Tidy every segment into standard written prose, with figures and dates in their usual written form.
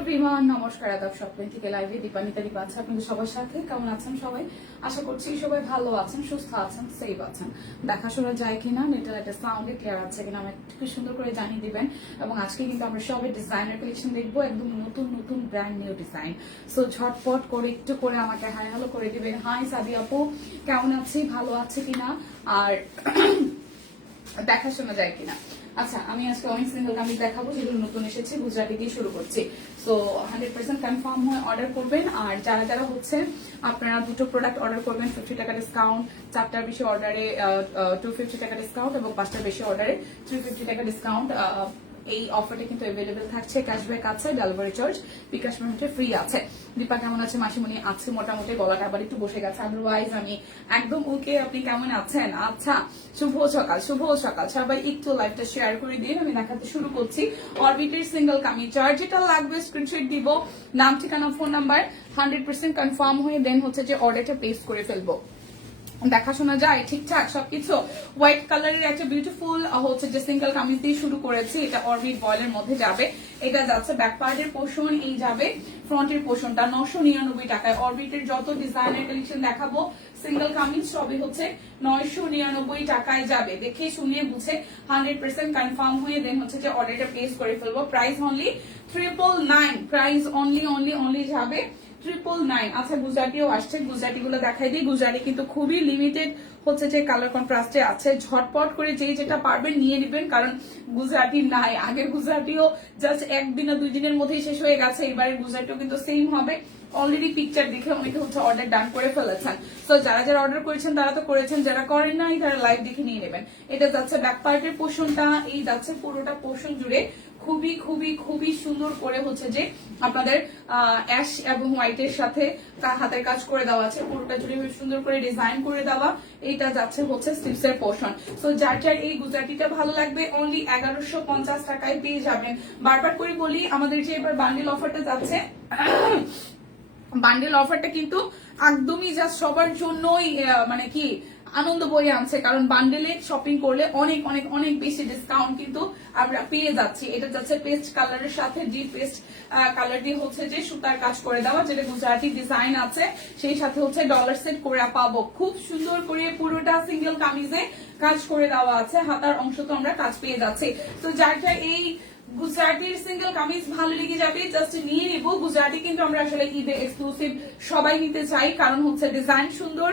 Everyone, নমস্কার, আদাব। স্বপ্ন থেকে লাইভে দীপানিতা দীপা আছে আপনাদের সবার সাথে। কেমন আছেন সবাই? আশা করছি সবাই ভালো আছেন, সুস্থ আছেন, সেফ আছেন। দেখাশোনা যায় কিনা, নেটের একটা সাউন্ডে ক্লিয়ার আছে কিনা আমাকে একটু সুন্দর করে জানিয়ে দিবেন। এবং আজকে কিন্তু আমরা সবাই ডিজাইনার কালেকশন দেখবো, একদম নতুন নতুন ব্র্যান্ড নিউ ডিজাইন। সো ঝটপট করে একটু করে আমাকে হাই হ্যালো করে দিবেন। হাই সাদি আপু, কেমন আছি, ভালো আছে কিনা, আর দেখাশোনা যায় কিনা। আচ্ছা, আমি আজকে অনেক সিঙ্গেল কামিজ দেখাবো যেগুলো নতুন এসেছে। গুজরাটি দিয়ে শুরু করছি। সো 100% কনফার্ম হয়ে অর্ডার করবেন। আর যারা যারা হচ্ছে আপনারা দুটো প্রোডাক্ট অর্ডার করবেন 50 টাকা ডিসকাউন্ট, 4টার বেশি অর্ডারে 250 টাকা ডিসকাউন্ট এবং 5টার বেশি অর্ডারে 350 টাকা ডিসকাউন্ট। এই অফারটা কিন্তু অ্যাভেলেবেল থাকছে। ক্যাশব্যাক আছে, ডেলিভারি চার্জ বিকাশ পেমেন্টে ফ্রি আছে। দীপা কেমন আছে? মাসিমণি আছে মোটামুটি, গলাটা আবার একটু বসে গেছে, আদারওয়াইজ আমি একদম ওকে। আপনি কেমন আছেন? আচ্ছা, শুভ সকাল, শুভ সকাল। সবাই একটু লাইভটা শেয়ার করে দিন, আমি দেখাতে শুরু করছি। অরবিটের সিঙ্গেল কামিজ, যার যেটা লাগবে স্ক্রিনশট দিব, নাম ঠিকানা ফোন নাম্বার 100% কনফার্ম হয়ে দেন হচ্ছে যে অর্ডারটা পেস্ট করে ফেলবো। দেখাশোনা যায় ঠিকঠাক সবকিছু। হোয়াইট কালারের একটা বিউটিফুল হচ্ছে যে সিঙ্গেল কামিজ দিয়ে শুরু করেছি। এটা অরবিট বয়েলের মধ্যে যাবে। এটা যাচ্ছে ব্যাক পার্টের পোর্শন, এই যাবে ফ্রন্টের পোর্শনটা 999 টাকায়। অরবিটের যত ডিজাইনের কালেকশন দেখাবো সিঙ্গেল কামিজ সবই হচ্ছে 999 টাকায় যাবে। দেখে শুনিয়ে বুঝে 100% কনফার্ম হয়ে দেন হচ্ছে যে অর্ডারটা প্লেস করে ফেলবো। প্রাইস অনলি 999, প্রাইস অনলি যাবে 999। আচ্ছা, গুজরাটিও আসছে, গুজরাটি গুলো দেখাই দিই। গুজরাটি কিন্তু খুবই লিমিটেড হচ্ছে যে কালার কন্ট্রাস্টে আছে। ঝটপট করে যেটা পারবেন নিয়ে নেবেন, কারণ গুজরাটি নাই। আগের গুজরাটিও জাস্ট একদিন না 2 দিনের মধ্যেই শেষ হয়ে গেছে। এবারের গুজরাটিও কিন্তু সেম হবে। অলরেডি পিকচার দেখে অনেকে হচ্ছে অর্ডার ডান করে ফেলেছেন। তো যারা যারা অর্ডার করেছেন তারা তো করেছেন, যারা করেন নাই তারা লাইভ দেখে নিয়ে নেবেন। এটা যাচ্ছে ব্যাক পার্টের পোর্শনটা, এই যাচ্ছে পুরোটা পোর্শন জুড়ে খুবই খুবই খুবই সুন্দর করে হচ্ছে যে আপনাদের অ্যাশ এবং হোয়াইটের সাথে হাতের কাজ করে দেওয়া আছে। পুরোটা জুড়ে সুন্দর করে ডিজাইন করে দেওয়া। এইটা যাচ্ছে হচ্ছে স্লিভস এর পোর্শন। সো যার যার এই গুজরাটিটা ভালো লাগবে অনলি 1150 টাকায় পেয়ে যাবেন। বারবার করে বলি, আমাদের যে এবার বান্ডিল অফারটা যাচ্ছে, বান্ডেল অফারটা কিন্তু একদমই জাস্ট সবার জন্যই মানে কি আনন্দ বয়ে আনছে, কারণ বান্ডেলে শপিং করলে অনেক অনেক অনেক বেশি ডিসকাউন্ট কিন্তু আমরা পেয়ে যাচ্ছি। এটা যাচ্ছে পেস্ট কালারের সাথে ডিপ পেস্ট কালার দিয়ে হচ্ছে যে সুতার কাজ করে দেওয়া, যেটা গুজরাটি ডিজাইন আছে, সেই সাথে হচ্ছে ডলার সেট করে পাবো। খুব সুন্দর করে পুরোটা সিঙ্গেল কামিজে কাজ করে দেওয়া আছে। হাতার অংশ তো আমরা কাজ পেয়ে যাচ্ছি। তো যার যার এই গুজরাটির সিঙ্গেল কামিজ ভালো লেগে যাবে, জাস্ট নিয়ে নিব। গুজরাটি কিন্তু আমরা আসলে ঈদে এক্সক্লুসিভ সবাই নিতে চাই, কারণ হচ্ছে ডিজাইন সুন্দর,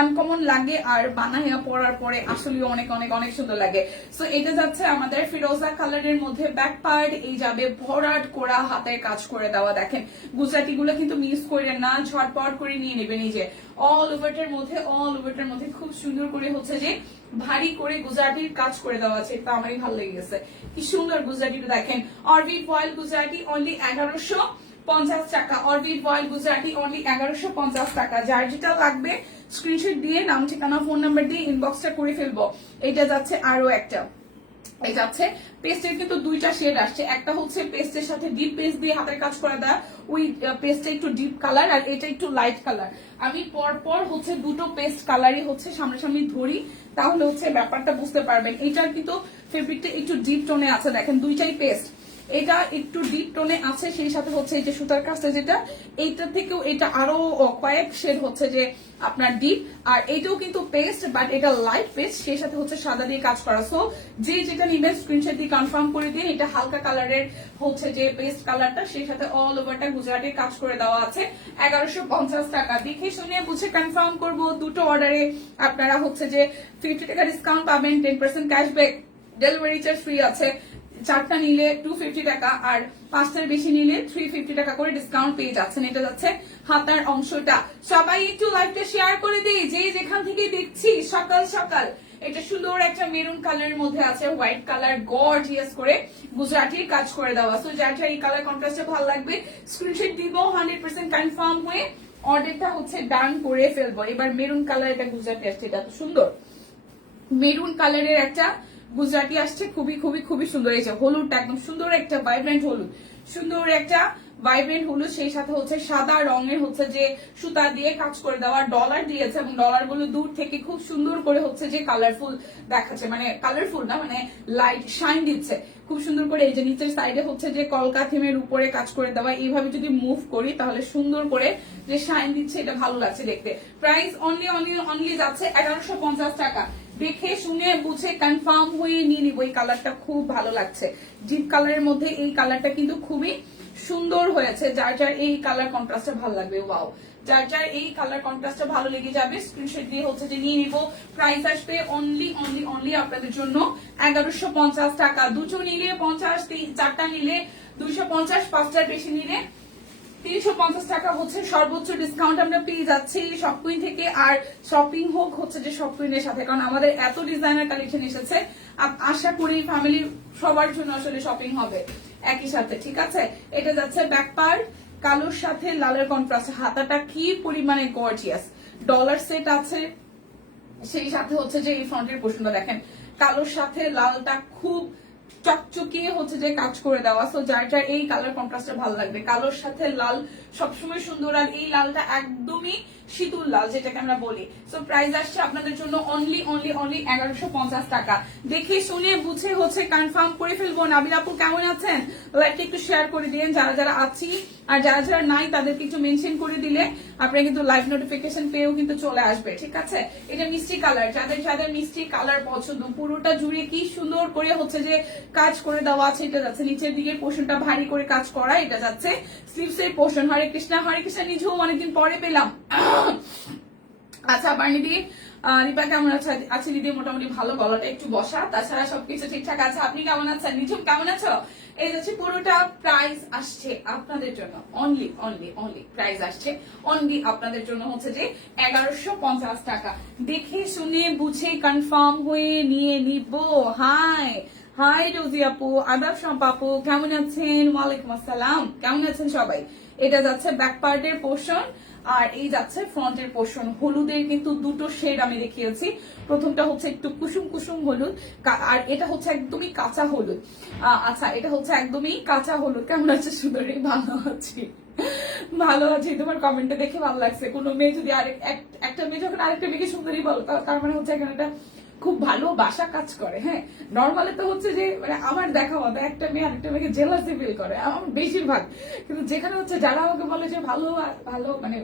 আনকমন লাগে, আর বানাইয়া পরার পরে আসলে অনেক অনেক অনেক সুন্দর লাগে। সো এটা যাচ্ছে আমাদের ফিরোজা কালারের মধ্যে। ব্যাক পার্ট এই যাবে ভরাট করা হাতের কাজ করে দেওয়া। দেখেন গুজরাটি গুলো কিন্তু মিস করেন না, ঝটপট করে নিয়ে নেবেন। এই যে অল ওভারটার মধ্যে খুব সুন্দর করে হচ্ছে যে ভারী করে গুজরাটির কাজ করে দেওয়া আছে। এটা আমারই ভালো লেগে গেছে, কি সুন্দর গুজরাটিটা দেখেন। অরবিট ভয়েল গুজরাটি অনলি 1150 টাকা। অরবিট ভয়েল গুজরাটি অনলি 1150 টাকা। যার যেটা লাগবে স্ক্রিনশট দিয়ে নাম ঠিকানা ফোন নাম্বার দিয়ে ইনবক্সটা করে ফেলবো। এটা যাচ্ছে আরো একটা, এই যাচ্ছে পেস্টের কিন্তু 2টা শেড আসছে। একটা হচ্ছে পেস্টের সাথে ডিপ পেস্ট দিয়ে হাতের কাজ করা দেয়, ওই পেস্টটা একটু ডিপ কালার, আর এটা একটু লাইট কালার। আমি পর হচ্ছে দুটো পেস্ট কালারই হচ্ছে সামনাসামনি ধরি, তাহলে হচ্ছে ব্যাপারটা বুঝতে পারবেন। এটার কিন্তু ফেব্রিকটা একটু ডিপ টোনে আছে। দেখেন দুইটাই পেস্ট, এটা একটু ডিপ টোনে আছে, সেই সাথে হচ্ছে এই যে সুতার কাজটা যেটা, এইটা থেকেও এটা আরো কয়েক শেড হচ্ছে যে আপনার ডিপ। আর এটাও কিন্তু পেস্ট, বাট এটা লাইট পেস্ট, সেই সাথে হচ্ছে সাদা দিয়ে কাজ করা। সো যে যেটা নিবেন স্ক্রিনশট দিয়ে কনফার্ম করে দিন। এটা হালকা কালারের হচ্ছে যে পেস্ট কালারটা, সেই সাথে অল ওভারটা গুজরাটির কাজ করে দেওয়া আছে। 1150 টাকা। দেখে শুনে বুঝে কনফার্ম করবো। দুটো অর্ডারে আপনারা হচ্ছে যে 50 টাকা ডিসকাউন্ট পাবেন, 10% ক্যাশব্যাক, ডেলিভারি চার্জ ফ্রি আছে। 4টা নিলে 250 টাকা, আর 5টার বেশি নিলে 350 টাকা করে ডিসকাউন্ট পেয়ে যাচ্ছেন। এটা যাচ্ছে হাতার অংশটা। সবাই একটু লাইভটা শেয়ার করে দিই, যে যেখান থেকে দেখছি সকাল সকাল। এটা সুন্দর একটা মেরুন কালারের মধ্যে আছে, হোয়াইট কালার গর্জিয়াস করে গুজরাটির কাজ করে দেওয়া। সো যার এই কালার কন্ট্রাস্টে ভালো লাগবে স্ক্রিনশট দিব, 100% কনফার্ম হয়ে অর্ডারটা হচ্ছে ডান করে ফেলবো। এবার মেরুন কালার, এটা গুজরাটি আসছে, এটা তো সুন্দর মেরুন কালারের একটা গুজরাটি আসছে, খুবই খুবই খুবই সুন্দর। এই যে হলুদটা একদম সুন্দর একটা ভাইব্রেন্ট হলুদ, সুন্দর একটা ভাইব্রেন্ট হলুদ, সেই সাথে হচ্ছে সাদা রঙের হচ্ছে যে সুতা দিয়ে কাজ করে দেওয়া ডলার দিয়েছে, এবং ডলার গুলো দূর থেকে খুব সুন্দর করে হচ্ছে যে কালারফুল দেখাচ্ছে, মানে কালারফুল না মানে লাইট শাইন দিচ্ছে খুব সুন্দর করে। এই যে নিচের সাইডে হচ্ছে যে কলকা থিমের উপরে কাজ করে দেওয়া, এইভাবে যদি মুভ করি তাহলে সুন্দর করে যে শাইন দিচ্ছে, এটা ভালো লাগছে দেখতে। প্রাইস অনলি অনলি অনলি যাচ্ছে 1150 টাকা। দেখে শুনে বুঝে কনফার্ম হয়ে নিয়ে নিব। এই কালারটা খুব ভালো লাগছে, ডিপ কালারের মধ্যে এই কালারটা কিন্তু খুবই সুন্দর হয়েছে। যার যার এই কালার কন্ট্রাস্টটা ভালো লাগবে, ওয়াও, যার যার এই কালার কন্ট্রাস্টটা ভালো লেগে যাবে স্ক্রিনশট দিয়ে হচ্ছে যে নিয়ে নিব। প্রাইস আসবে অনলি অনলি অনলি আপনাদের জন্য 1150 টাকা। দুটো নিলে 50, চারটা নিলে 250, পাঁচটার বেশি নিলে 350 টাকা হচ্ছে সর্বোচ্চ ডিসকাউন্ট আমরা পেয়ে যাচ্ছি শপকুইন থেকে। আর শপিং হোক হচ্ছে যে শপকুইনের সাথে, কারণ আমাদের এত ডিজাইনার কালেকশন এসেছে, আশা করি ফ্যামিলি সবার জন্য আসলে শপিং হবে একই সাথে, ঠিক আছে। এটা যাচ্ছে ব্যাক পার্ট, কালোর সাথে লালের কন্ট্রাস্ট, হাতাটা কি পরিমাণে গর্জিয়াস, ডলার সেট আছে, সেই সাথে হচ্ছে যে এই ফ্রন্টের পোর্শনটা দেখেন, কালোর সাথে লালটা খুব চকচকিয়ে হচ্ছে যে কাজ করে দেওয়া। সো যার যার এই কালার কন্ট্রাস্টটা ভালো লাগবে, কালোর সাথে লাল সবসময় সুন্দর, আর এই লালটা একদমই শীতুল লাল যেটাকে আমরা বলি। সো প্রাইস আসছে আপনাদের জন্য অনলি অনলি অনলি 1150 টাকা। দেখে শুনে বুঝে হচ্ছে কনফার্ম করে ফেলবো। নাবিল আপু কেমন আছেন? লাইকটা একটু শেয়ার করে দিন যারা যারা আছি, আর যারা যারা নাই তাদেরকে একটু মেনশন করে দিলে আপনারা কিন্তু লাইভ নোটিফিকেশন পেয়েও কিন্তু চলে আসবে, ঠিক আছে। এটা মিষ্টি কালার, যাদের যাদের মিষ্টি কালার পছন্দ, পুরোটা জুড়ে কি সুন্দর করে হচ্ছে যে কাজ করে দেওয়া আছে। এটা যাচ্ছে নিচের দিকের পোর্শনটা ভারী করে কাজ করা, এটা যাচ্ছে স্লিভস এর পোর্শন। হরে কৃষ্ণা, হরে কৃষ্ণা নিজেও অনেকদিন পরে পেলাম। আচ্ছা বার্নিদি, রিপা কেমন আছে দিদি? মোটামুটি ভালো, গলাটা একটু বসা, তাছাড়া সবকিছু ঠিকঠাক আছে। আপনি কেমন আছেন? নিঝুম কেমন আছো? এই যাচ্ছে পুরোটা প্রাইস আসছে আপনাদের জন্য অনলি অনলি অনলি, প্রাইস আসছে অনলি আপনাদের জন্য হচ্ছে যে 1150 টাকা। দেখে শুনে বুঝে কনফার্ম হয়ে নিয়ে নিব। হাই হাই রোজি আপু, আদাব শম্পা আপু কেমন আছেন? ওয়ালাইকুম আসসালাম, কেমন আছেন সবাই? এটা যাচ্ছে ব্যাক পার্টের পোর্শন, আর এই যাচ্ছে ফ্রন্টের পোর্শন। হলুদের কিন্তু দুটো শেড আমি দেখিয়েছি, প্রথমটা হচ্ছে একটু কুসুম কুসুম হলুদ, আর এটা হচ্ছে একদমই কাঁচা হলুদ। আচ্ছা এটা হচ্ছে একদমই কাঁচা হলুদ। কেমন আছে সুন্দরী? ভালো আছি, ভালো আছি। তোমার কমেন্টে দেখে ভালো লাগছে। কোনো মেয়ে যদি একটা মেয়ে যখন আরেকটা মেয়েকে সুন্দরী বলো, তার মানে হচ্ছে এখানে একটা খুব ভালো বাসা কাজ করে। হ্যাঁ, নর্মালি তো হচ্ছে যে মানে আমার দেখা মতো একটা মেয়ে আরেকটা মেয়েকে জেলাসি ফিল করে, আমার বেশিরভাগ। কিন্তু যেখানে হচ্ছে যারা আমাকে বলে যে ভালো ভালো মানে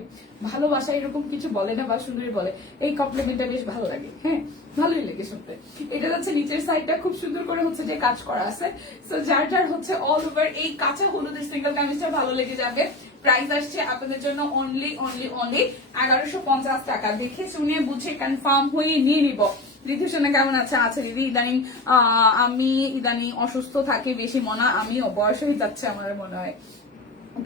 ভালোবাসা এরকম কিছু বলে না বা সুন্দরী বলে, এই কমপ্লিমেন্টটা বেশ ভালো লাগে। হ্যাঁ, ভালোই লাগে শুনতে। এটা হচ্ছে নিচের সাইডটা খুব সুন্দর করে হচ্ছে যে কাজ করা আছে। সো যার যার হচ্ছে অল ওভার এই কাঁচা হলুদের সিঙ্গেল কামিজটা ভালো লেগে যাবে। প্রাইস আসছে আপনাদের জন্য অনলি অনলি অনলি 1150 টাকা। দেখে শুনে বুঝে কনফার্ম হয়ে নিয়ে নিব। ঋতু সোনা কেমন আছে? আছে দিদি। ইদানিং আমি ইদানিং অসুস্থ থাকি বেশি, মনা আমিও বয়স হয়ে যাচ্ছে আমার মনে হয়।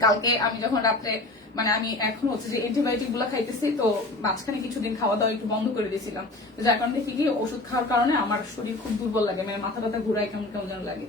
কালকে আমি যখন রাত্রে মানে আমি এখন হচ্ছে যে অ্যান্টিবায়োটিক গুলা খাইতেছি, তো মাঝখানে কিছুদিন খাওয়া দাওয়া একটু বন্ধ করে দিয়েছিলাম, যার কারণে দেখি কি ওষুধ খাওয়ার কারণে আমার শরীর খুব দুর্বল লাগে, মানে মাথা ব্যথা ঘুরায় কেমন কেমন যেন লাগে।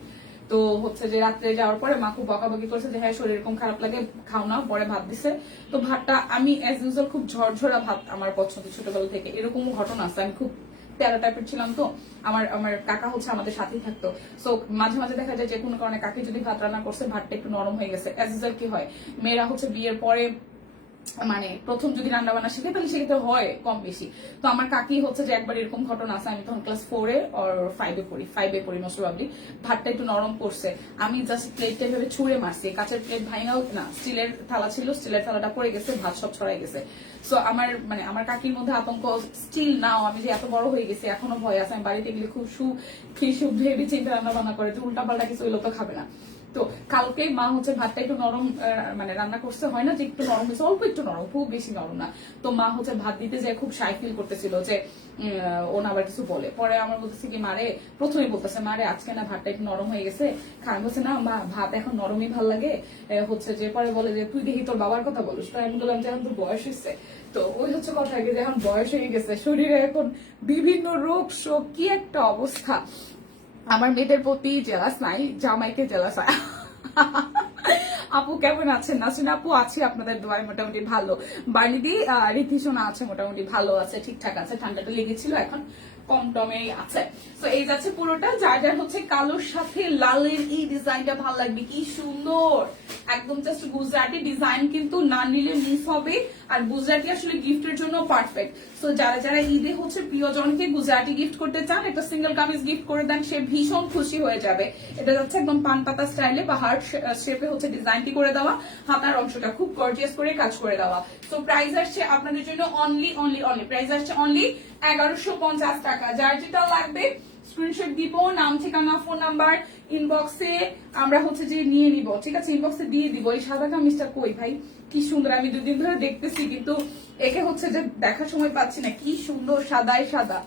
তো হচ্ছে যে রাত্রে যাওয়ার পরে মা খুব বকাবকি করছে যে হ্যাঁ শরীর এরকম খারাপ লাগে, খাও না। পরে ভাত দিছে, তো ভাতটা আমি অ্যাজ ইউজুয়াল খুব ঝরঝরা ভাত আমার পছন্দ ছোটবেলা থেকে, এরকম ঘটনা আছে। আমি খুব তেরা টাইপের ছিলাম, তো আমার কাকা হচ্ছে আমাদের সাথেই থাকতো। সো মাঝে মাঝে দেখা যায় যে কোনো কারণে কাকি যদি ভাত রান্না করছে, ভাতটা একটু নরম হয়ে গেছে। অ্যাজ ইউজুয়াল কি হয়, মেয়েরা হচ্ছে বিয়ের পরে মানে প্রথম যদি রান্না বান্না শিখে তাহলে সেক্ষেত্রে হয় কম বেশি। তো আমার কাকি হচ্ছে যে একবার এরকম ঘটনা আছে, আমি তখন ক্লাস 4-এ আর 5-এ পড়ি মোস্ট প্রবাবলি। ভাতটা একটু নরম পড়ছে, আমি জাস্ট প্লেটটা এভাবে ছুঁড়ে মারছি, কাঁচের প্লেট ভাঙাও না, স্টিলের থালা ছিল, স্টিলের থালাটা পড়ে গেছে, ভাত সব ছড়াই গেছে। সো আমার কাকির মধ্যে আতঙ্ক স্টিল নাও, আমি যে এত বড় হয়ে গেছি এখনো ভয় আছে। আমি বাড়িতে গেলে খুব ভেবে চিন্তা রান্না বান্না করে, যে উল্টা পাল্টা কিছু হইলো তো খাবে না। তো কালকে মা হচ্ছে ভাতটা একটু নরম মানে রান্না করতে হয় না যে একটু নরম হয়েছে, অল্প একটু নরম, খুব বেশি নরম না। তো মা হচ্ছে ভাত দিতে যায় খুব শাই ফিল করতেছিল যে ও না আবার কিছু বলে। পরে আমার বলতেছে কি মারে, প্রথমেই বলতেছে মারে আজকে না ভাতটা একটু নরম হয়ে গেছে, খান বলছে না মা ভাত এখন নরমই ভাল লাগে। হচ্ছে যে পরে বলে যে তুই দেখি তোর বাবার কথা বলিস, তো আমি বললাম যে এখন তোর বয়স হয়েছে। তো ওই হচ্ছে কথা যে এখন বয়স হয়ে গেছে, শরীরে এখন বিভিন্ন রোগ শোক, কি একটা অবস্থা। আমার মেয়েদের প্রতি জেলাস নাই, জামাইকে জেলাস হয়। আপু কেমন আছেন? নাসিন আপু আছি আপনাদের দোয়ায় মোটামুটি ভালো। বার্নিদি রীতি সোনা আছে মোটামুটি ভালো আছে, ঠিকঠাক আছে। ঠান্ডাটা লেগেছিল, এখন কম টমে আছে। তো এই যাচ্ছে পুরোটা। যার যার হচ্ছে কালোর সাথে লালের এই ডিজাইনটা ভালো লাগবে, কি সুন্দর একদম জাস্ট গুজরাটি ডিজাইন, কিন্তু না নিলে মিস হবে। আর গুজরাটি আসলে গিফটের জন্য পারফেক্ট। সো যারা যারা ঈদে হচ্ছে প্রিয়জনকে গুজরাটি গিফট করতে চান, একটা সিঙ্গেল কামিজ গিফট করে দেন, সে ভীষণ খুশি হয়ে যাবে। এটা যাচ্ছে একদম পান পাতা স্টাইলে বা হার্ট শেপে হচ্ছে ডিজাইনটি করে দেওয়া, হাতার অংশটা খুব গর্জিয়াস করে কাজ করে দেওয়া। সো প্রাইস আসছে আপনাদের জন্য অনলি প্রাইস আসছে অনলি 1150 টাকা। যার যেটা লাগবে স্ক্রিনশট দিব, নাম ঠিকানা ফোন নাম্বার ইনবক্সে আমরা হচ্ছে যে নিয়ে নিব, ঠিক আছে? ইনবক্সে দিয়ে দিব। এই সাদা কামিজটা কই ভাই, কি সুন্দর, আমি দুদিন ধরে দেখতেছি কিন্তু একে হচ্ছে যে দেখার সময় পাচ্ছি না। কি সুন্দর সাদায় সাদা,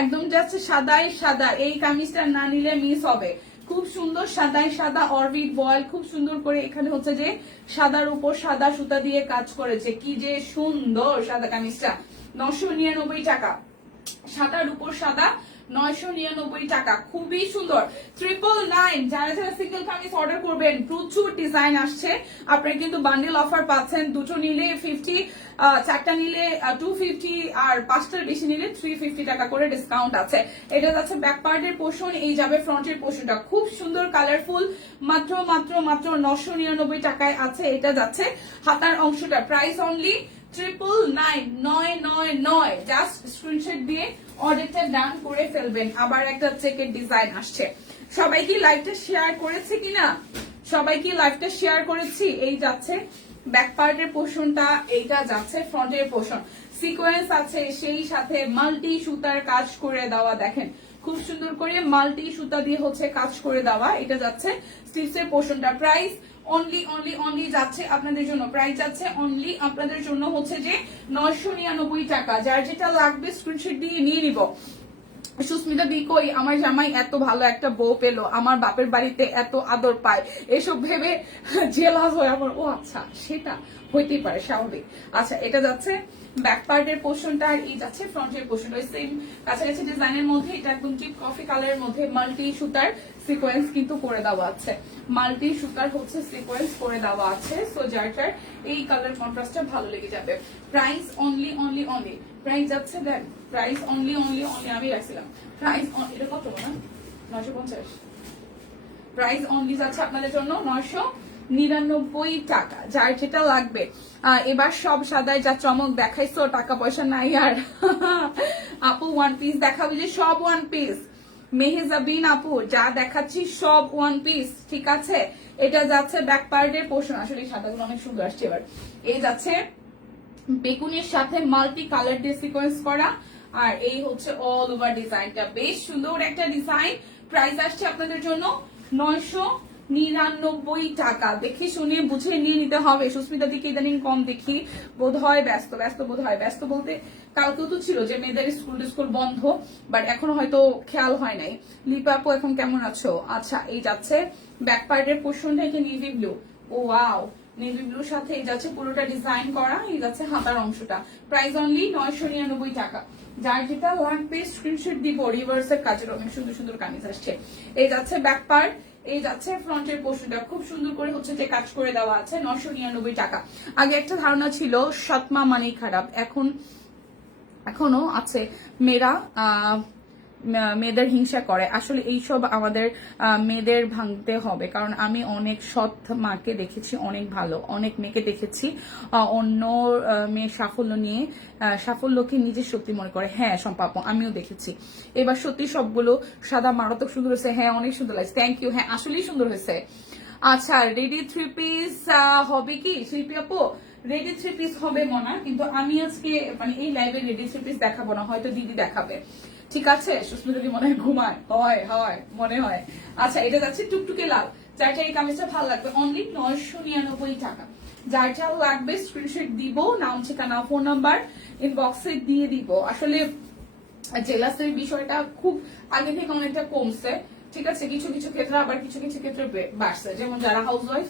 একদম যাচ্ছে সাদায় সাদা। এই কামিজটা না নিলে মিস হবে। খুব সুন্দর সাদায় সাদা অরবিট বয়েল, খুব সুন্দর করে এখানে হচ্ছে যে সাদার উপর সাদা সুতা দিয়ে কাজ করেছে। কি যে সুন্দর সাদা কামিজটা, 999 টাকা। সাদার উপর সাদা, 999 টাকা, খুবই সুন্দর। 999। যারা যারা সিঙ্গেল কামিজ অর্ডার করবেন, প্রচুর ডিজাইন আসছে। আপনারা কিন্তু বান্ডেল অফার পাচ্ছেন, দুটো নিলে 50, চারটা নিলে 250, আর পাঁচটার বেশি নিলে 350 টাকা করে ডিসকাউন্ট আছে। এটা যাচ্ছে ব্যাক পার্টের পোর্শন, এই যাবে ফ্রন্টের পোর্শনটা। খুব সুন্দর কালারফুল, মাত্র মাত্র মাত্র 999 টাকায় আছে। এটা যাচ্ছে হাতার অংশটা। Price only 999। জাস্ট স্ক্রিনশট দিয়ে অর্ডারটা ডান করে ফেলবেন। আবার একটা চেকের ডিজাইন আসছে। সবাই কি লাইভটা শেয়ার করেছে কিনা? সবাই কি লাইভটা শেয়ার করেছি? এই যাচ্ছে ব্যাক পার্টের পোর্শনটা, এইটা যাচ্ছে ফ্রন্টের পোর্শন। সিকোয়েন্স আছে, সেই সাথে মাল্টি সুতার কাজ করে দেওয়া। দেখেন খুব সুন্দর করে মাল্টি সুতা দিয়ে হচ্ছে কাজ করে দেওয়া। এটা যাচ্ছে স্লিভসের পোর্শনটা। প্রাইস অনলি যাচ্ছে আপনাদের জন্য, প্রাইস যাচ্ছে অনলি আপনাদের জন্য হচ্ছে যে 999 টাকা। যার যেটা লাগবে স্ক্রিনশট দিয়ে নিয়ে নিব। সুস্মিতা দি কই, আমার জামাই এত ভালো একটা বউ পেলো, আমার বাপের বাড়িতে এত আদর পায়, এসব ভেবে জেলাস হয় আমার। ও আচ্ছা, সেটা হইতেই পারে, স্বাভাবিক। আচ্ছা, এটা যাচ্ছে ব্যাক পার্টের পোর্শনটা, আর এই যাচ্ছে ফ্রন্টের পোর্শন। ওই সেম কাছাকাছি ডিজাইনের মধ্যে, এটা একদম ডিপ কফি কালারের মধ্যে মাল্টি সুতার সিকোয়েন্স কিন্তু করে দেওয়া আছে। মাল্টি সুতার হচ্ছে সিকোয়েন্স করে দেওয়া আছে। সো যার এই কালার কন্ট্রাস্টটা ভালো লেগে যাবে। প্রাইস অনলি প্রাইস যাচ্ছে, দেন প্রাইস অনলি আমি রাখছিলাম প্রাইস। এটা কত না? 950। প্রাইস অনলি যাচ্ছে আপনাদের জন্য 999 টাকা। যার যেটা লাগবে। এবার সব সাদায় যা চমক দেখাইছো, টাকা পয়সা নাই আর। আপু ওয়ান পিস দেখাবো, যে সব ওয়ান পিস। মেহেজাবিন আপু, যা দেখাচ্ছি সব ওয়ান পিস, ঠিক আছে? এটা যাচ্ছে ব্যাক পার্টের পোর্শন। আসলে এই সাদাগুলো অনেক সুন্দর আসছে। এবার এই যাচ্ছে বেগুনের সাথে মাল্টি কালার দিয়ে সিকোয়েন্স করা, আর এই হচ্ছে অল ওভার ডিজাইনটা। বেশ সুন্দর একটা ডিজাইন। প্রাইস আসছে আপনাদের জন্য 999 টাকা। দেখে শুনে বুঝে নিয়ে নিতে হবে। সুস্মিতা দিকে ইদানিং কম দেখি, বোধ হয় ব্যস্ত বোধ হয়। ব্যস্ত বলতে কালকেও তো ছিল যে মেয়েদের স্কুল বন্ধ, বাট এখন হয়তো খেয়াল হয় নাই। লিপা আপু এখন কেমন আছো? আচ্ছা, এই যাচ্ছে ব্যাক পার্টের পোর্শনটা, এখানে নেভি ব্লু। ও ওয়াও, নেভি ব্লুর সাথে এই যাচ্ছে পুরোটা ডিজাইন করা, এই যাচ্ছে হাতার অংশটা। প্রাইস অনলি 999 টাকা। যার যেটা লাগবে স্ক্রিনশট দিব। রিভার্সের কাজের অনেক সুন্দর সুন্দর কামিজ আসছে। এই যাচ্ছে ব্যাক পার্ট, এই যাচ্ছে ফ্রন্টের পোর্শনটা। খুব সুন্দর করে হচ্ছে যে কাজ করে দেওয়া আছে। 999 টাকা। আগে একটা ধারণা ছিল সৎমা মানেই খারাপ, এখনো আছে মেয়েরা মেয়েদের হিংসা করে। আসলে এইসব আমাদের মেয়েদের ভাঙতে হবে, কারণ আমি অনেক সৎ মাকে দেখেছি, অনেক ভালো অনেক মেয়েকে দেখেছি অন্য মেয়ের সাফল্য নিয়ে সাফল্যকে নিজের শক্তি মনে করে। হ্যাঁ সম্পাপ, আমিও দেখেছি। এবার সত্যি সবগুলো সাদা মারাত্মক সুন্দর হয়েছে। হ্যাঁ অনেক সুন্দর লাগছে, থ্যাংক ইউ। হ্যাঁ আসলেই সুন্দর হয়েছে। আচ্ছা, রেডি 3 পিস হবে কি শিল্পী আপু? রেডি 3 পিস হবে মনে, কিন্তু আমি আজকে মানে এই লাইভে রেডি 3 পিস দেখাবো না, হয়তো দিদি দেখাবে, ঠিক আছে? সুস্মিতা দি মনে হয় ঘুমায়, হয় মনে হয়। আচ্ছা, এটা যাচ্ছে টুকটুকে লাল। যারটা এই কামিজটা ভালো লাগবে অনলি 999 টাকা। যারটা লাগবে স্ক্রিনশট দিব, নাম ঠিকানা ফোন নাম্বার ইনবক্সে দিয়ে দিব। আসলে জেলাসের বিষয়টা খুব আগে থেকে অনেকটা কমছে, ঠিক আছে? কিছু কিছু ক্ষেত্রে, আবার কিছু কিছু ক্ষেত্রে বাড়ছে। যেমন যারা হাউস ওয়াইফ,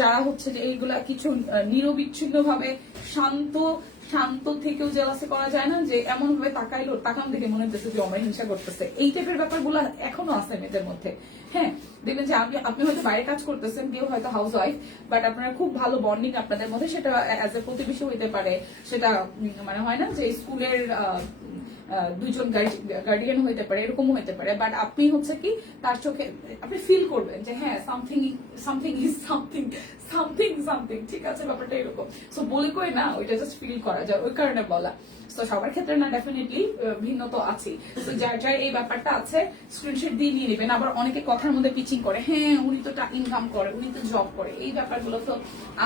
যারা হচ্ছে যে এইগুলা কিছু নিরবিচ্ছিন্ন ভাবে শান্ত থেকেও জেলাসি করা যায় না, যে এমন ভাবে তাকান দেখে মনে হচ্ছে যে আমার হিংসা করতেছে। এই টাইপের ব্যাপারগুলো এখনো আছে মেয়েদের মধ্যে। হ্যাঁ, দেখবেন যে আপনি হয়তো বাইরে কাজ করতেছেন, কেউ হয়তো হাউস ওয়াইফ, বাট আপনারা খুব ভালো বন্ডিং আপনাদের মধ্যে, সেটা অ্যাজ এ প্রতিবেশী হইতে পারে, সেটা মানে হয় না যে স্কুলের দুইজন গার্ডিয়ান হইতে পারে, এরকমও হইতে পারে, বাট আপনি হচ্ছে কি তার চোখে আপনি ফিল করবেন যে হ্যাঁ something something is something something something, ঠিক আছে ব্যাপারটা এরকম। সো বলে কই না, ওইটা জাস্ট ফিল করা যায়, ওই কারণে বলা। তো সবার ক্ষেত্রে না ডেফিনেটলি ভিন্ন তো আছে। তো যার যার এই ব্যাপারটা আছে স্ক্রিনশট দিয়ে নিয়ে নেবেন। আবার অনেকে কথার মধ্যে পিচিং করে, হ্যাঁ উনি তো ইনকাম করে, উনি তো জব করে, এই ব্যাপারগুলো তো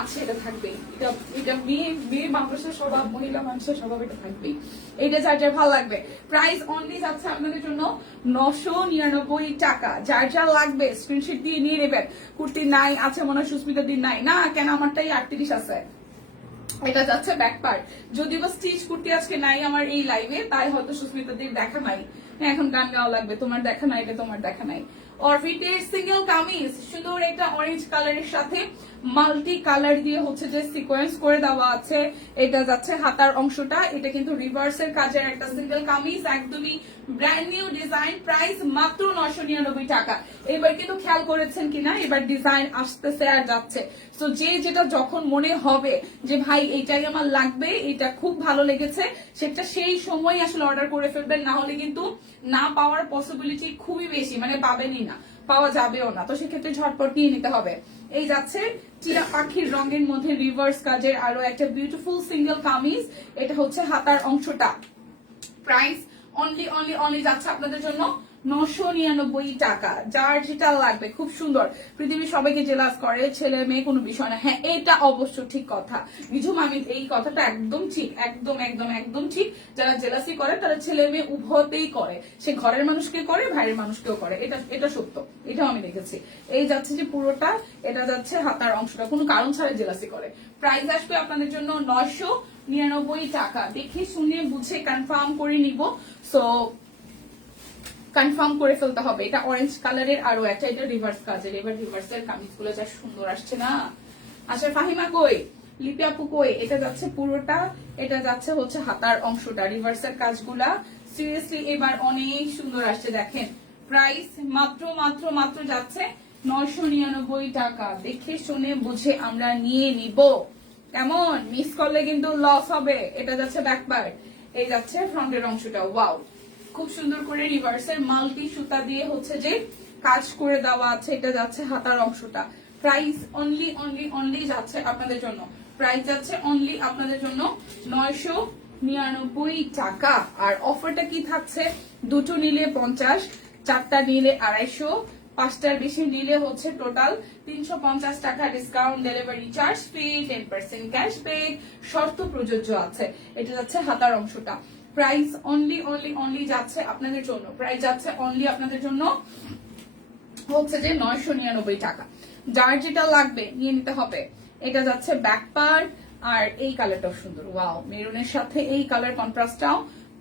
আছে, এটা থাকবেই। এটা মেয়ে মানুষের স্বভাব, মহিলা মানুষের স্বভাব, এটা থাকবেই। এইটা যার যার ভালো লাগবে। প্রাইস অনলি যাচ্ছে আপনাদের জন্য 999 টাকা। যার যার লাগবে স্ক্রিনশট দিয়ে নিয়ে নেবেন। কুর্তি নাই আছে মনে হয় সুস্মিতা দিন নাই না কেন, আমারটাই 38 আছে। এটা যাচ্ছে ব্যাক পার্ট, যদিও বা স্টিচ কুর্তি আজকে নাই আমার এই লাইভে, তাই হয়তো সুস্মিতাদের দেখা নাই। হ্যাঁ এখন গান গাওয়া লাগবে, তোমার দেখা নাই, এটা তোমার দেখা নাই। অরবিটের সিঙ্গেল কামিজ, সুন্দর একটা অরেঞ্জ কালারের সাথে মাল্টি কালার দিয়ে হচ্ছে যে সিকোয়েন্স করে দেওয়া আছে। এটা যাচ্ছে হাতার অংশটা, এটা কিন্তু রিভার্সের কাজের একটা সিঙ্গেল কামিজ, একদমই ব্র্যান্ড নিউ ডিজাইন। প্রাইস মাত্র 999 টাকা। এবার কিন্তু খেয়াল করেছেন কিনা, এবার ডিজাইন আসতেছে আর যাচ্ছে। তো যে যেটা যখন মনে হবে যে ভাই এইটাই আমার লাগবে, এটা খুব ভালো লেগেছে, সেটা সেই সময় আসলে অর্ডার করে ফেলবেন, না হলে কিন্তু না পাওয়ার পসিবিলিটি খুবই বেশি, মানে পাবেনই না, পাওয়া যাবেও না। তো সেক্ষেত্রে ঝটপট নিয়ে নিতে হবে। এই যাচ্ছে টিয়া পাখির রঙের মধ্যে রিভার্স কাজের আরো একটা বিউটিফুল সিঙ্গেল কামিজ। এটা হচ্ছে হাতার অংশটা। প্রাইস অনলি অনলি অনলি যাচ্ছে আপনাদের জন্য 999 টাকা। যার যেটা লাগবে, খুব সুন্দর, পৃথিবীর সবাইকে জেলাস করে, ছেলে মেয়ে কোনো বিষয় না। হ্যাঁ এটা অবশ্য ঠিক কথা, বিজু মামি এই কথাটা একদম ঠিক, একদম একদম একদম ঠিক। যারা জেলাসি করে তারা ছেলে মেয়ে উভয়তেই করে, সে ঘরের মানুষকে করে, বাইরের মানুষকেও করে, এটা সত্য, এটাও আমি দেখেছি। এই যাচ্ছে যে পুরোটা, এটা যাচ্ছে হাতার অংশটা, কোনো কারণ ছাড়া জেলাসি করে। প্রাইস আসবে আপনাদের জন্য 999 টাকা। দেখে শুনে বুঝে কনফার্ম করে নিব। সো কনফার্ম করে ফেলতে হবে। এটা অরেঞ্জ কালারের আরো একটা, এটা রিভার্স কাজের। এবার রিভার্সের কামিজগুলো যা সুন্দর আসছে না। আচ্ছা ফাহিমা কই, লিপি আপু কই? এটা যাচ্ছে পুরোটা, এটা যাচ্ছে হচ্ছে হাতার অংশটা, রিভার্সের কাজগুলা সিরিয়াসলি এবার অনেক সুন্দর আসছে। দেখেন প্রাইস মাত্র মাত্র মাত্র যাচ্ছে 999 টাকা। দেখে শুনে বুঝে আমরা নিয়ে নিব, কেমন? মিস করলে কিন্তু লস হবে। এটা যাচ্ছে ব্যাক পার্ট, এই যাচ্ছে ফ্রন্টের অংশটা। ওয়াও, খুব সুন্দর করে রিভার্সের মাল্টি সুতা দিয়ে হচ্ছে যে কাজ করে দেওয়া আছে। এটা যাচ্ছে হাতার অংশটা। প্রাইস অনলি অনলি অনলি যাচ্ছে আপনাদের জন্য, প্রাইস যাচ্ছে অনলি আপনাদের জন্য 999 টাকা। আর অফারটা কি থাকছে? দুটো নিলে 50, চারটা নিলে 250, পাঁচটার বেশি নিলে হচ্ছে টোটাল 350 টাকা discount, delivery charge free, 10% cashback, শর্ত প্রযোজ্য আছে। এটা যাচ্ছে হাতার অংশটা। প্রাইস অনলি অনলি অনলি যাচ্ছে আপনাদের জন্য, প্রাইস যাচ্ছে অনলি আপনাদের জন্য হচ্ছে যে 999 টাকা। যার যেটা লাগবে নিয়ে নিতে হবে। এটা যাচ্ছে ব্যাক পার্ট, আর এই কালারটাও সুন্দর। ওয়াও, মেরুনের সাথে এই কালার কন্ট্রাস্টটাও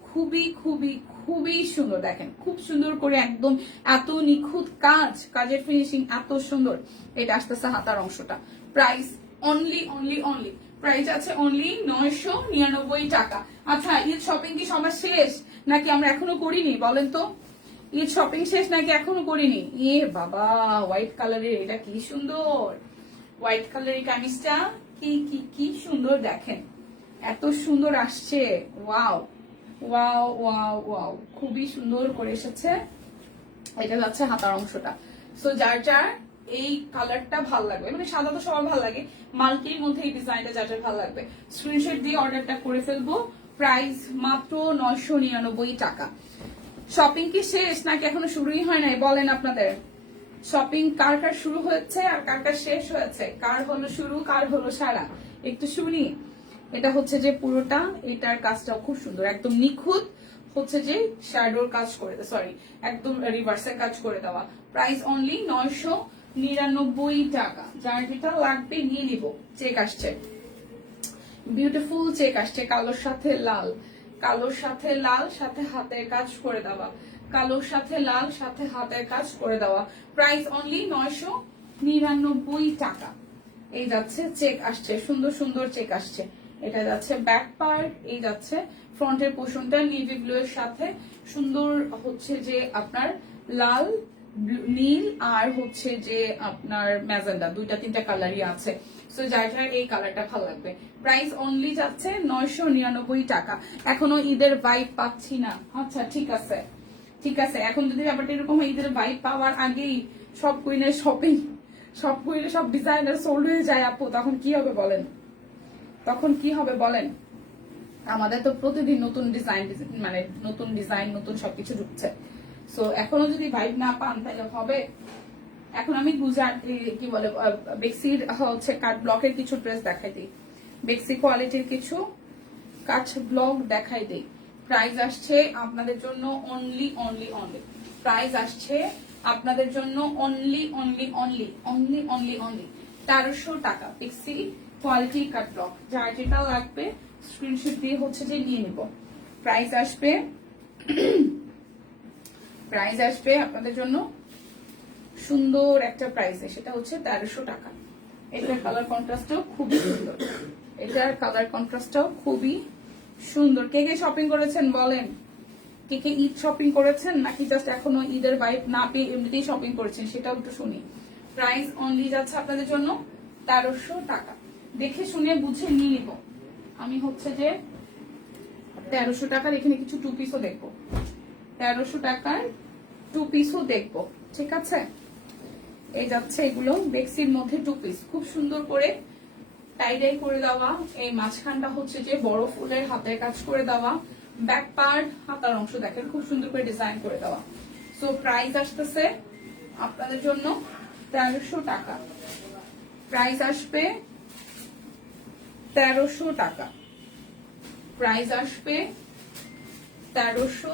খুবই খুবই খুবই সুন্দর। দেখেন খুব সুন্দর করে একদম এত নিখুঁত কাজ, কাজের ফিনিশিং এত সুন্দর। এটা আসতেছে হাতার অংশটা। Price only only only, price আছে অনলি 999 টাকা। আচ্ছা ঈদ শপিং কি সবার শেষ নাকি আমরা এখনো করিনি বলেন তো? ঈদ শপিং শেষ নাকি এখনো করিনি? এ বাবা, হোয়াইট কালারের এটা কি সুন্দর, হোয়াইট কালারের কামিজটা কি কি কি সুন্দর। দেখেন এত সুন্দর আসছে। ওয়াও ওয়াও ওয়াও ওয়াও, খুবই সুন্দর করে এসেছে। এটা যাচ্ছে হাতার অংশটা। সো যার যার এই কালারটা ভাল লাগবে, মানে সাদা তো সবার ভাল লাগে, মাল্টির মধ্যে এই ডিজাইনটা যার যার ভাল লাগবে স্ক্রিনশট দিয়ে অর্ডারটা করে ফেলবো। প্রাইস মাত্র 999 টাকা। শপিং কি শেষ নাকি এখনো শুরুই হয় নাই বলেন? আপনাদের শপিং কার কার শুরু হয়েছে আর কার কার শেষ হয়েছে, কার হলো শুরু কার হলো সারা, একটু শুনি। এটা হচ্ছে যে পুরোটা, এটার কাজটাও খুব সুন্দর, একদম নিখুঁত হচ্ছে যে শ্যাডোর কাজ করে, সরি একদম রিভার্সের কাজ করে দেওয়া। প্রাইস অনলি 999 টাকা। যার যেটা লাগবে নিয়ে নিব। চেক আসছে, বিউটিফুল চেক আসছে, কালোর সাথে লাল, কালোর সাথে লাল, সাথে হাতের কাজ করে দেওয়া, কালোর সাথে লাল, সাথে হাতের কাজ করে দেওয়া। প্রাইস অনলি 999 টাকা। এই যাচ্ছে চেক আসছে, সুন্দর সুন্দর চেক আসছে। এটা যাচ্ছে ব্যাক পার্ট, এই যাচ্ছে ফ্রন্টের পোর্শনটা নেভি ব্লু এর সাথে সুন্দর হচ্ছে যে আপনার লাল নীল আর হচ্ছে যে আপনার ম্যাজেন্ডা, দুইটা তিনটা কালারই আছে। সো যার যার এই কালারটা ভালো লাগবে। প্রাইস অনলি যাচ্ছে 999 টাকা। এখনো ঈদের ভাইব পাচ্ছি না। আচ্ছা ঠিক আছে, ঠিক আছে। এখন যদি ব্যাপারটা এরকম হয়, ঈদের ভাইব পাওয়ার আগেই সব কুইনের শপিং, সব কুইনের সব ডিজাইনার সোল্ড হয়ে যায় আপু, তখন কি হবে বলেন? তখন কি হবে বলেন? আমাদের তো প্রতিদিন নতুন ডিজাইন, মানে নতুন ডিজাইন, নতুন সবকিছু ঢুকছে। সো এখনো যদি ভাইব না পান তাহলে হবে? এখন আমি গুজার কি বলে বেক্সির হচ্ছে কাট ব্লকের কিছু ড্রেস দেখাই দিই, বেক্সি কোয়ালিটির কিছু কাট ব্লক দেখাই দিই। প্রাইস আসছে আপনাদের জন্য অনলি অনলি অনলি, প্রাইস আসছে আপনাদের জন্য only only only only only only 1300 টাকা। বেক্সি কোয়ালিটি কাট ব্লক, যার যেটা লাগবে স্ক্রিনশট দিয়ে হচ্ছে যে নিয়ে নিব। প্রাইস আসবে প্রাইস আসবে আপনাদের জন্য সুন্দর একটা প্রাইসে, সেটা হচ্ছে 1300 টাকা। এটার কালার কন্ট্রাস্টটাও খুবই সুন্দর, এটার কালার কন্ট্রাস্টটাও খুবই সুন্দর। কে কে শপিং করেছেন বলেন? কে কে ঈদ শপিং করেছেন নাকি জাস্ট এখনো ঈদের ভাইব না পেয়ে এমনিতেই শপিং করেছেন, সেটাও একটু শুনি। প্রাইস অনলি যাচ্ছে আপনাদের জন্য 1300 টাকা। দেখে শুনে বুঝে নিয়ে নিব। আমি হচ্ছে যে 1300 টাকার এখানে কিছু টু পিসও দেখবো, 1300 টাকার টু পিসও দেখবো, ঠিক আছে? এই যাচ্ছে এগুলো বেক্সির মধ্যে টু পিস, খুব সুন্দর করে টাইডাই করে দেওয়া। এই মাঝখানটা হচ্ছে যে বড় ফুলের হাতের কাজ করে দেওয়া, ব্যাক পার্ট হাতার অংশ দেখেন খুব সুন্দর করে ডিজাইন করে দেওয়া। সো প্রাইস আসতেছে আপনাদের জন্য 1300 টাকা। প্রাইস আসবে 1300 টাকা। প্রাইস আসবে 1300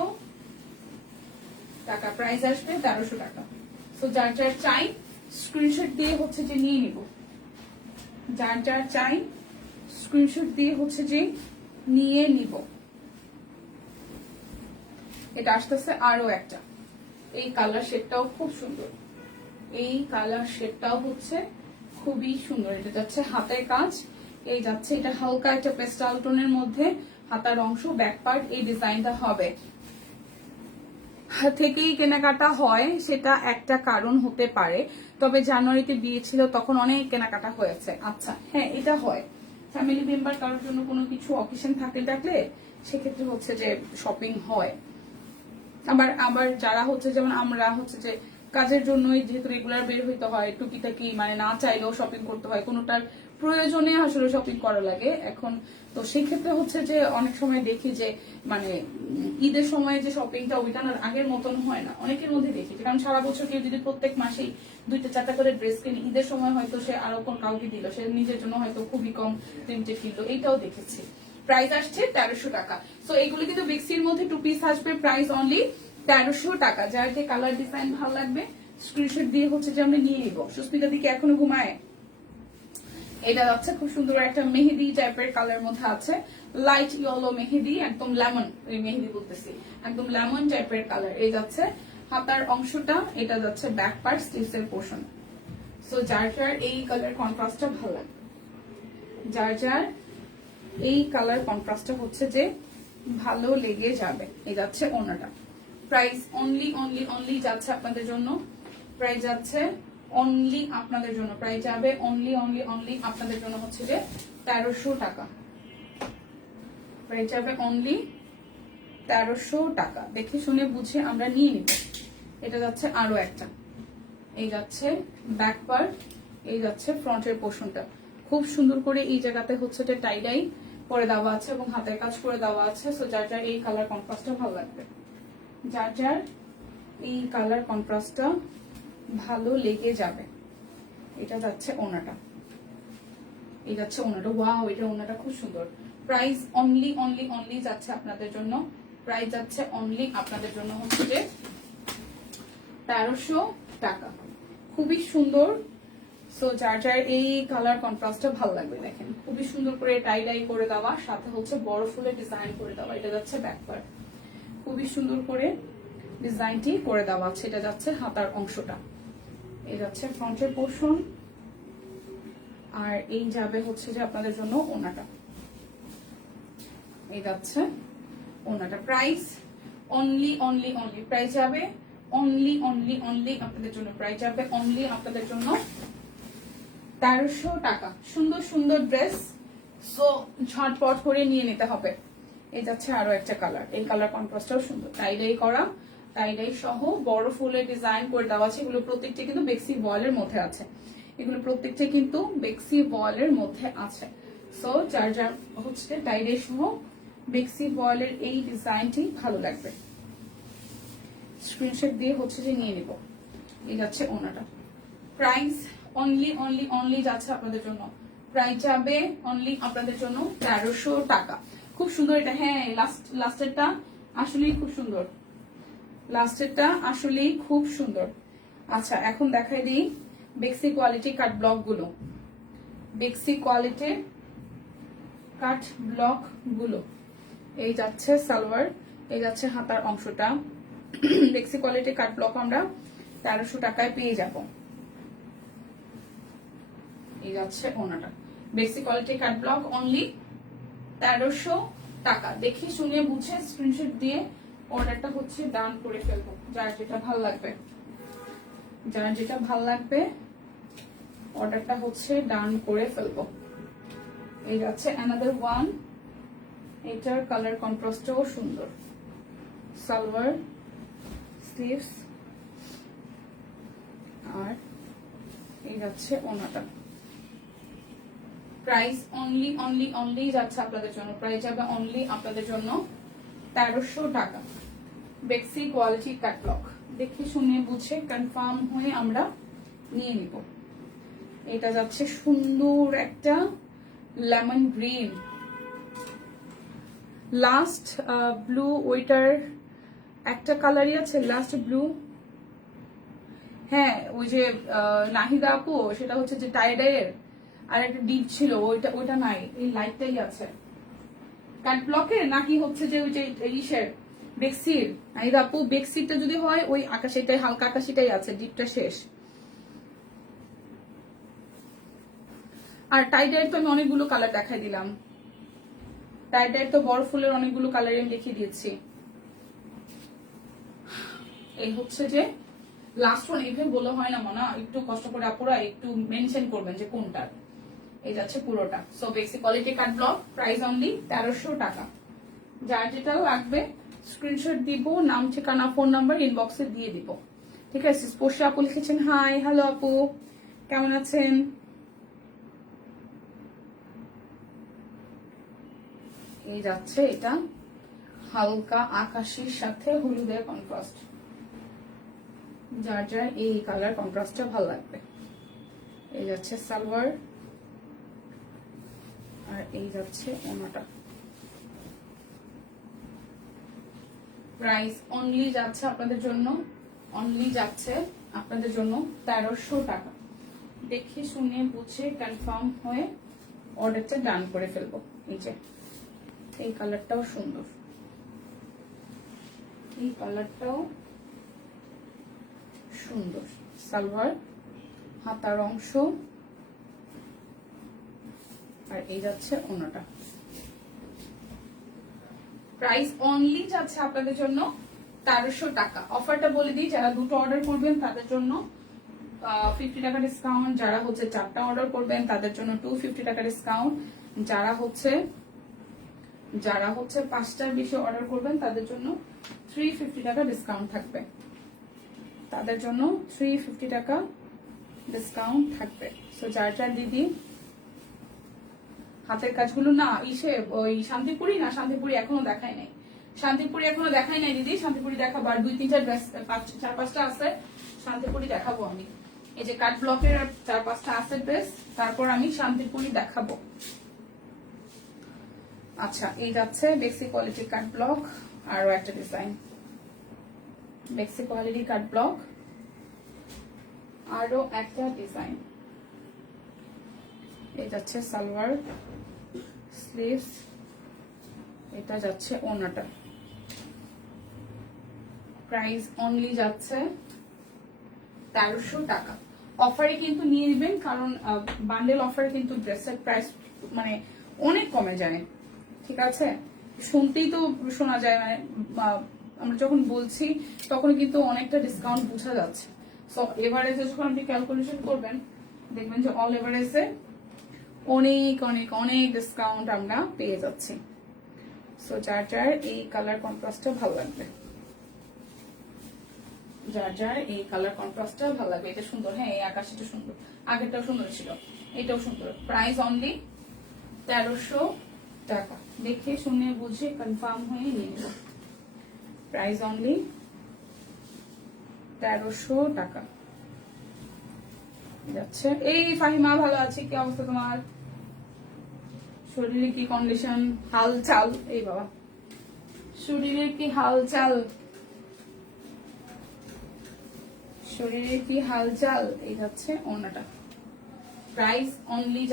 টাকা। প্রাইস আসবে 1300 টাকা। তো যার যার চাই স্ক্রিনশট দিয়ে হচ্ছে যে নিয়ে নিব, যার যার চাই স্ক্রিনশট দিয়ে হচ্ছে যে নিয়ে নিব। এটা আসতেছে আরো একটা, এই কালার শেডটাও খুব সুন্দর, এই কালার শেডটাও হচ্ছে খুবই সুন্দর। এটা যাচ্ছে হাতের কাজ, এই যাচ্ছে এটা হালকা একটা পেস্টাল টোনের মধ্যে হাতার অংশ, ব্যাক পার্ট এই ডিজাইনটা হবে। থেকেই কেনাকাটা হয় সেটা একটা কারণ হতে পারে, তবে জানুয়ারিতে বিয়ে ছিল তখন অনেক কেনাকাটা হয়েছে। আচ্ছা হ্যাঁ, এটা হয় ফ্যামিলি মেম্বার কারোর জন্য কোনো কিছু অকেশন থাকলে ডাকলে সেক্ষেত্রে হচ্ছে যে শপিং হয়। আবার আবার যারা হচ্ছে যেমন আমরা হচ্ছে যে কাজের জন্যই যেহেতু রেগুলার বের হইতে হয়, টুকিটাকি মানে না চাইলেও শপিং করতে হয়, কোনোটার প্রয়োজনে আসলে শপিং করা লাগে এখন। তো সেই ক্ষেত্রে হচ্ছে যে অনেক সময় দেখি যে মানে ঈদের সময় যে শপিংটা ওইটা না আগের মতন হয় না অনেকের মধ্যে দেখি, কারণ সারা বছর কেউ যদি প্রত্যেক মাসেই 2টা 4টা করে ড্রেস কিনে, ঈদের সময় হয়তো সে আরো কোন কাউকে দিল, সে নিজের জন্য হয়তো খুবই কম লিমিটেড কিনলো, এইটাও দেখেছি। প্রাইস আসছে 1300 টাকা। সো এইগুলি কিন্তু বেক্সির মধ্যে টু পিস আসবে, প্রাইস অনলি 1300 টাকা। যার যে কালার ডিজাইন ভালো লাগবে স্ক্রিনশট দিয়ে হচ্ছে যে আমরা নিয়ে নিব। সুস্মিতা দিকে এখনো ঘুমায়? এটা যাচ্ছে খুব সুন্দর একটা মেহেদি টাইপের কালার মধ্যে আছে, লাইট ইয়েলো মেহেদি, একদম লেমন, এই মেহেদি বলতেছি একদম লেমন টাইপের কালার। এই যাচ্ছে হাতার অংশটা, এটা যাচ্ছে ব্যাক পার্ট স্লিভসের পোর্শন। সো যার যার এই কালার কন্ট্রাস্টটা ভালো লাগবে, যার যার এই কালার কন্ট্রাস্টটা হচ্ছে যে ভালো লেগে যাবে। এই যাচ্ছে ওনাটা। প্রাইস অনলি অনলি অনলি যাচ্ছে আপনাদের জন্য, প্রাইস যাচ্ছে অনলি আপনাদের জন্য, প্রাইস যাবে অনলি অনলি অনলি আপনাদের জন্য হচ্ছে যে 1300 টাকা। প্রাইস যাবে অনলি 1300 টাকা। দেখে শুনে বুঝে আমরা নিয়ে নিব। এটা যাচ্ছে আরো একটা, এই যাচ্ছে ব্যাক পার্ট, এই যাচ্ছে ফ্রন্টের পোর্শনটা খুব সুন্দর করে এই জায়গাতে হচ্ছে যে টাইডাই করে দেওয়া আছে এবং হাতের কাজ করে দেওয়া আছে। সো যার যার এই কালার কন্ট্রাস্টটা ভালো লাগবে, যার যার এই কালার কন্ট্রাস্টটা ভালো লেগে যাবে। এটা যাচ্ছে ওনাটা, এই যাচ্ছে ওনাটা, ওয়াও এটা ওনাটা খুব সুন্দর। প্রাইস অনলি অনলি অনলি যাচ্ছে আপনাদের জন্য, প্রাইস যাচ্ছে অনলি আপনাদের জন্য হচ্ছে যে 1300 টাকা। খুবই সুন্দর। সো যার যার এই কালার কন্ট্রাস্টটা ভালো লাগবে, দেখেন খুবই সুন্দর করে টাই ডাই করে দেওয়া, সাথে হচ্ছে বড় ফুলের ডিজাইন করে দেওয়া। এটা যাচ্ছে ব্যাক পার্ট, খুবই সুন্দর করে ডিজাইনটি করে দেওয়া আছে। এটা যাচ্ছে হাতার অংশটা, এই যাচ্ছে ফ্রন্টের পোর্শন, আর এই যাবে হচ্ছে যে আপনাদের জন্য ওনাটা, এই যাচ্ছে ওনাটা। Price only only only, price যাবে অনলি অনলি অনলি আপনাদের জন্য, প্রাইস যাবে অনলি আপনাদের জন্য 1300 টাকা। সুন্দর সুন্দর ড্রেস, সো ঝটপট করে নিয়ে নিতে হবে। এই যাচ্ছে আরো একটা কালার, এই কালার কন্ট্রাস্টটাও সুন্দর, টাইডাই করা, টাইডাই সহ বড় ফুলের ডিজাইন করে দেওয়া আছে। এগুলো প্রত্যেকটা কিন্তু বেক্সি বয়েলের মধ্যে আছে, এগুলো প্রত্যেকটা কিন্তু বেক্সি বয়েলের মধ্যে আছে। সো যার যার হচ্ছে টাইডাই সহ বেক্সি বয়েলের এই ডিজাইনটি ভালো লাগবে, স্ক্রিনশট দিয়ে হচ্ছে যে নিয়ে নিব। এই যাচ্ছে ওনাটা, প্রাইস অনলি অনলি অনলি যাচ্ছে আপনাদের জন্য, প্রাইস যাবে অনলি আপনাদের জন্য 1300 টাকা। খুব সুন্দর এটা, হ্যাঁ লাস্টেরটা আসলেই খুব সুন্দর, লাস্টেরটা আসলেই খুব সুন্দর। আচ্ছা এখন দেখাই দিই বেক্সি কোয়ালিটি কাট ব্লক গুলো, বেক্সি কোয়ালিটির কাট ব্লক গুলো। এই যাচ্ছে সালোয়ার, এই যাচ্ছে হাতার অংশটা, বেক্সি কোয়ালিটি কাট ব্লক আমরা 1300 টাকায় পেয়ে যাব। এই যাচ্ছে ওনাটা, বেক্সি কোয়ালিটি কাট ব্লক অনলি 1300 টাকা। দেখে শুনে বুঝে স্ক্রিনশট দিয়ে অর্ডারটা হচ্ছে ডান করে ফেলবো, যার যেটা ভালো লাগবে, যার যেটা ভালো লাগবে অর্ডারটা হচ্ছে ডান করে ফেলবো। এই যাচ্ছে অ্যানাদার ওয়ান, এটার কালার কন্ট্রাস্টও সুন্দর, সালোয়ার স্লিভস, আর এই যাচ্ছে ওনাটা। প্রাইস অনলি অনলি অনলি যাচ্ছে আপনাদের জন্য, প্রাইস যাবে অনলি আপনাদের জন্য 1300 টাকা। বেক্সি কোয়ালিটি ক্যাটলগ দেখে শুনে বুঝে কনফার্ম হয়ে আমরা নিয়ে নিব। এটা যাচ্ছে সুন্দর একটা লেমন গ্রিন, লাস্ট ব্লু, ওইটার একটা কালারই আছে লাস্ট ব্লু, হ্যাঁ ওই যে নাহিদা আপু সেটা হচ্ছে যে টাইডাইয়ের, আর একটা ডিপ ছিল ওইটা, ওইটা নাই, এই লাইটটাই আছে কাট ব্লকের, নাকি হচ্ছে যে ওই যে ইসের বেক্সির। নাহিদা আপু বেক্সিরটা যদি হয় ওই আকাশিটাই, হালকা আকাশিটাই আছে, ডিপটা শেষ। আর টাইডাইয়ের তো আমি অনেকগুলো কালার দেখাই দিলাম, টাইডাইয়ের তো বড় ফুলের অনেকগুলো কালার আমি লিখে দিয়েছি। এই হচ্ছে যে লাস্ট ওয়ান, এইভাবে বলে হয় না মানা, একটু কষ্ট করে আপুরা একটু মেনশন করবেন যে কোনটা। এই যাচ্ছে পুরোটা, সো বেক্সি কোয়ালিটি কাট ব্লক, প্রাইস অনলি 1300 টাকা। যার যেটা লাগবে স্ক্রিনশট দিব, নাম ঠিকানা ফোন নাম্বার ইনবক্সে দিয়ে দিব, ঠিক আছে। স্পর্শী আপু লিখেছেন হাই, হ্যালো আপু কেমন আছেন। এই যাচ্ছে এটা হালকা আকাশের সাথে হলুদের কন্ট্রাস্ট, যার যার এই কালার কন্ট্রাস্টটা ভালো লাগবে। এই যাচ্ছে সালোয়ার, আর এই যাচ্ছে ওনাটা। প্রাইস অনলি যাচ্ছে আপনাদের জন্য, অনলি যাচ্ছে আপনাদের জন্য 1300 টাকা। দেখে শুনে বুঝে কনফার্ম হয়ে অর্ডারটা ডান করে ফেলবো। এই যে এই কালারটাও সুন্দর, এই কালারটাও সুন্দর, সালোয়ার হাতার অংশ, আর এই যাচ্ছে ওনাটা। প্রাইস অনলি যাচ্ছে আপনাদের জন্য 1300 টাকা। অফারটা বলে দিই, যারা দুটো অর্ডার করবেন তাদের জন্য 50 টাকা ডিসকাউন্ট, যারা হচ্ছে 4টা অর্ডার করবেন তাদের জন্য 250 টাকা ডিসকাউন্ট, যারা হচ্ছে 5টার বেশি অর্ডার করবেন তাদের জন্য 350 টাকা ডিসকাউন্ট থাকবে, তাদের জন্য 350 টাকা ডিসকাউন্ট থাকবে। সো যার যার দিদি হাতের কাজগুলো না ইসে ওই শান্তিপুরি না, শান্তিপুরি এখনো দেখাই নাই, শান্তিপুরি এখনো দেখাই নাই দিদি, শান্তিপুরি দেখাবো। আর 2-3টা ড্রেস 4-5টা আছে শান্তিপুরি দেখাবো আমি। এই যে কাট ব্লকের 4-5টা আছে ড্রেস, তারপর আমি শান্তিপুরি দেখাবো। আচ্ছা এই যাচ্ছে বেক্সি কোয়ালিটি কাট ব্লক, আরো একটা ডিজাইন বেক্সি কোয়ালিটি কাট ব্লক, আরো একটা ডিজাইন। এই যাচ্ছে সালোয়ার স্লিভস, এটা যাচ্ছে ওনাটা। প্রাইস অনলি যাচ্ছে 1300 টাকা। অফারে কিন্তু নিয়ে নেবেন, কারণ বান্ডেল অফারে কিন্তু ড্রেসের প্রাইস মানে অনেক কমে যায়, ঠিক আছে। শুনতেই তো শোনা যায় মানে আমরা যখন বলছি তখন কিন্তু অনেকটা ডিসকাউন্ট বোঝা যাচ্ছে। সো এভারেজে যখন আপনি ক্যালকুলেশন করবেন দেখবেন যে অল এভারেজে অনেক অনেক অনেক ডিসকাউন্ট আমরা পেয়ে যাচ্ছি। সো যার যার এই কালার কন্ট্রাস্টটা ভালো লাগবে, যার যার এই কালার কন্ট্রাস্টটা ভালো লাগবে। এটা সুন্দর, হ্যাঁ এই আকাশিটা সুন্দর, আগেরটাও সুন্দর ছিল, এটাও সুন্দর। প্রাইস অনলি 1300 টাকা। দেখে শুনে বুঝে কনফার্ম হয়ে নিয়ে নেব। প্রাইস অনলি 1300 টাকা যাচ্ছে। এই ফাহিমা ভালো আছে, কি অবস্থা তোমার? শরীরে কি কন্ডিশন, হালচাল? এই বাবা, শরীরের কি হালচাল, শরীরের কি হালচাল? এই যাচ্ছে ওনাটা। প্রাইস অনলি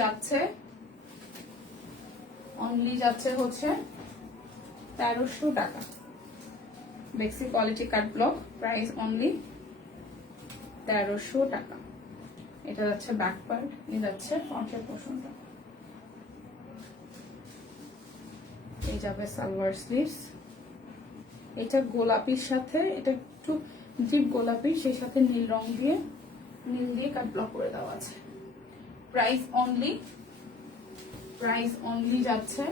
যাচ্ছে হচ্ছে 1300 টাকা। বেক্সি কোয়ালিটি কাট ব্লক, প্রাইস অনলি 1300 টাকা। এটা যাচ্ছে ব্যাক পার্ট, এটা যাচ্ছে ফ্রন্টের পোর্শনটা। এই যাবে সালোয়ার স্লিভস। এটা গোলাপির সাথে, এটা একটু ডিপ গোলাপি, সেই সাথে নীল রং দিয়ে, নীল দিয়ে কাট ব্লক করে দেওয়া আছে। প্রাইস অনলি যাচ্ছে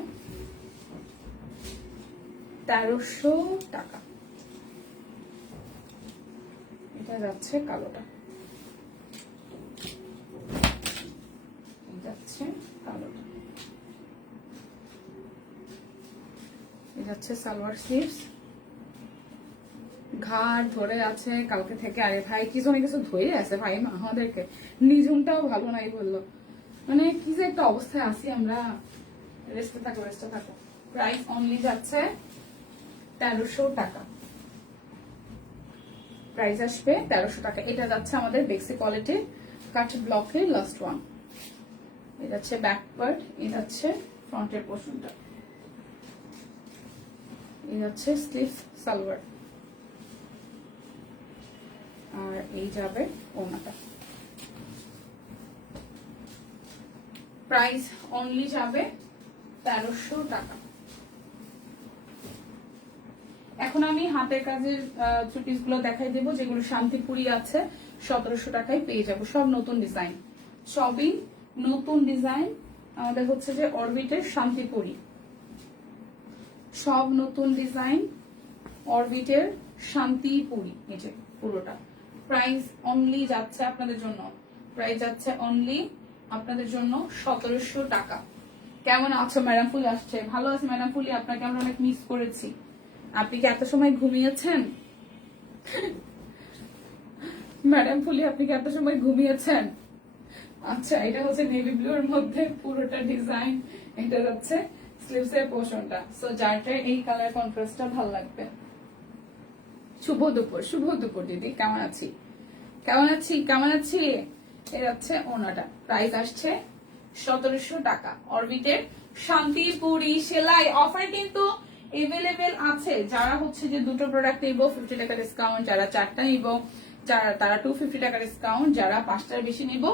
1300 টাকা। এটা যাচ্ছে কালোটা, যাচ্ছে কালোটা। এটা যাচ্ছে সালোয়ার স্লিভস। ঘাড় ধরে আছে কালকে থেকে। আরে ভাই কি জন্য কিছু ধরে আছে ভাই আমাদেরকে, নিঝুমটাও ভালো নাই বললো, মানে কি যে একটা অবস্থায় আছি আমরা। রেস্টে থাকো, রেস্টে থাকো। প্রাইস অনলি যাচ্ছে 1300 টাকা। প্রাইস আসবে 1300 টাকা। এটা যাচ্ছে আমাদের বেক্সি কোয়ালিটি কাট ব্লকের লাস্ট ওয়ান। এটা হচ্ছে ব্যাক পার্ট, এটা হচ্ছে ফ্রন্টের পোর্শনটা, এটা হচ্ছে স্লিভ সালোয়ার, আর এই যাবে ওনাটা। প্রাইস অনলি যাবে 1300 টাকা। এখন আমি হাতের কাজের চুটিস গুলো দেখাই দেবো, যেগুলো শান্তিপুরি আছে 1700 টাকায় পেয়ে যাবো। সব নতুন ডিজাইন, সবই নতুন ডিজাইন। আমাদের হচ্ছে যে অরবিটের শান্তিপুরি, সব নতুন ডিজাইন অরবিটের শান্তিপুরি। এই যে পুরোটা। প্রাইস অনলি যাচ্ছে আপনাদের জন্য, প্রাইস যাচ্ছে অনলি আপনাদের জন্য 1700 টাকা। কেমন আছো ম্যাডাম ফুলি? আসছে, ভালো আছে ম্যাডাম ফুলি, আপনাকে আমরা অনেক মিস করেছি। আপনি কি এত সময় ঘুমিয়েছেন ম্যাডাম ফুলি? আপনি কি এত সময় ঘুমিয়েছেন? আচ্ছা, এটা হচ্ছে নেভি ব্লুর মধ্যে পুরোটা ডিজাইন। এটা হচ্ছে স্লিভস এর পোর্শনটা। সো যারটা এই কালার কন্ট্রাস্টটা ভালো লাগবে। শুভ দুপুর, শুভ দুপুর দিদি, কেমন আছি? এটা হচ্ছে ওনাটা। প্রাইস আসছে 1700 টাকা। অরবিটের শান্তিপুরি সেলাই অফার কিন্তু এভেলেবেল আছে। যারা হচ্ছে যে দুটো প্রোডাক্ট নিব 50 টাকা ডিসকাউন্ট, যারা চারটা নিব তারা 250 টাকা ডিসকাউন্ট, যারা পাঁচটার বেশি নিব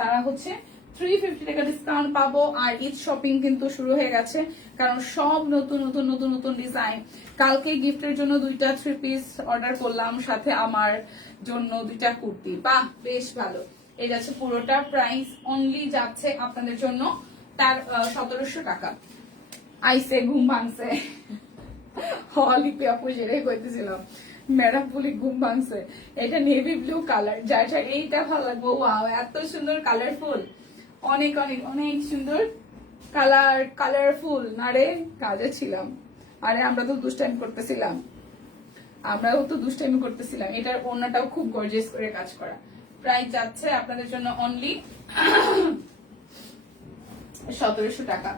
তারা হচ্ছে 350 টাকা ডিসকাউন্ট পাবো। আর ঈদ শপিং কিন্তু শুরু হয়ে গেছে, কারণ সব নতুন নতুন নতুন নতুন ডিজাইন। কালকে গিফটের জন্য 2টা 3 পিস অর্ডার করলাম, সাথে আমার জন্য 2টা কুর্তি। বাহ, বেশ ভালো। এই যাচ্ছে পুরোটা। প্রাইস অনলি যাচ্ছে আপনাদের জন্য তার 1700 টাকা। আইসে ঘুম ভাঙছে হলিপি আপু, সেটাই কইতেছিলাম ম্যাডাম পুলি ঘুম ভাঙছে। এটা নেভি ব্লু কালার, যার এইটা ভালো লাগবে। ওয়াও, এত সুন্দর কালারফুল, অনেক অনেক অনেক সুন্দর কালারফুল। না রে, কাজে ছিলাম। আরে আমরা তো দুষ্টাইমি করতেছিলাম, এটার ওড়নাটাও খুব গর্জিয়াস করে কাজ করা। প্রাইস যাচ্ছে আপনাদের জন্য অনলি 1700 টাকা।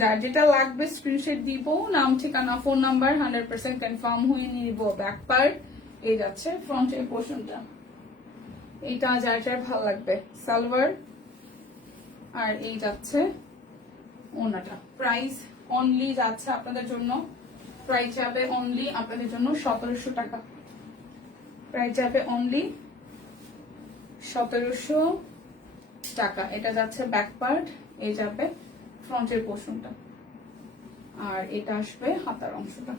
যার যেটা লাগবে স্ক্রিনশট দিব, নাম ঠিকানা ফোন নাম্বার 100% কনফার্ম হয়ে নিব। ব্যাক পার্ট, এই যাচ্ছে ফ্রন্টের পোর্শনটা। এটা যার যার ভালো লাগবে সালোয়ার, আর এই যাচ্ছে ওনাটা। প্রাইস অনলি যাচ্ছে আপনাদের জন্য, প্রাইস যাবে অনলি আপনাদের জন্য 1700 টাকা। প্রাইস যাবে অনলি 1700 টাকা। এটা যাচ্ছে ব্যাক পার্ট, এই যাবে ফ্রন্টের পোর্শনটা, আর এটা আসবে হাতার অংশটা।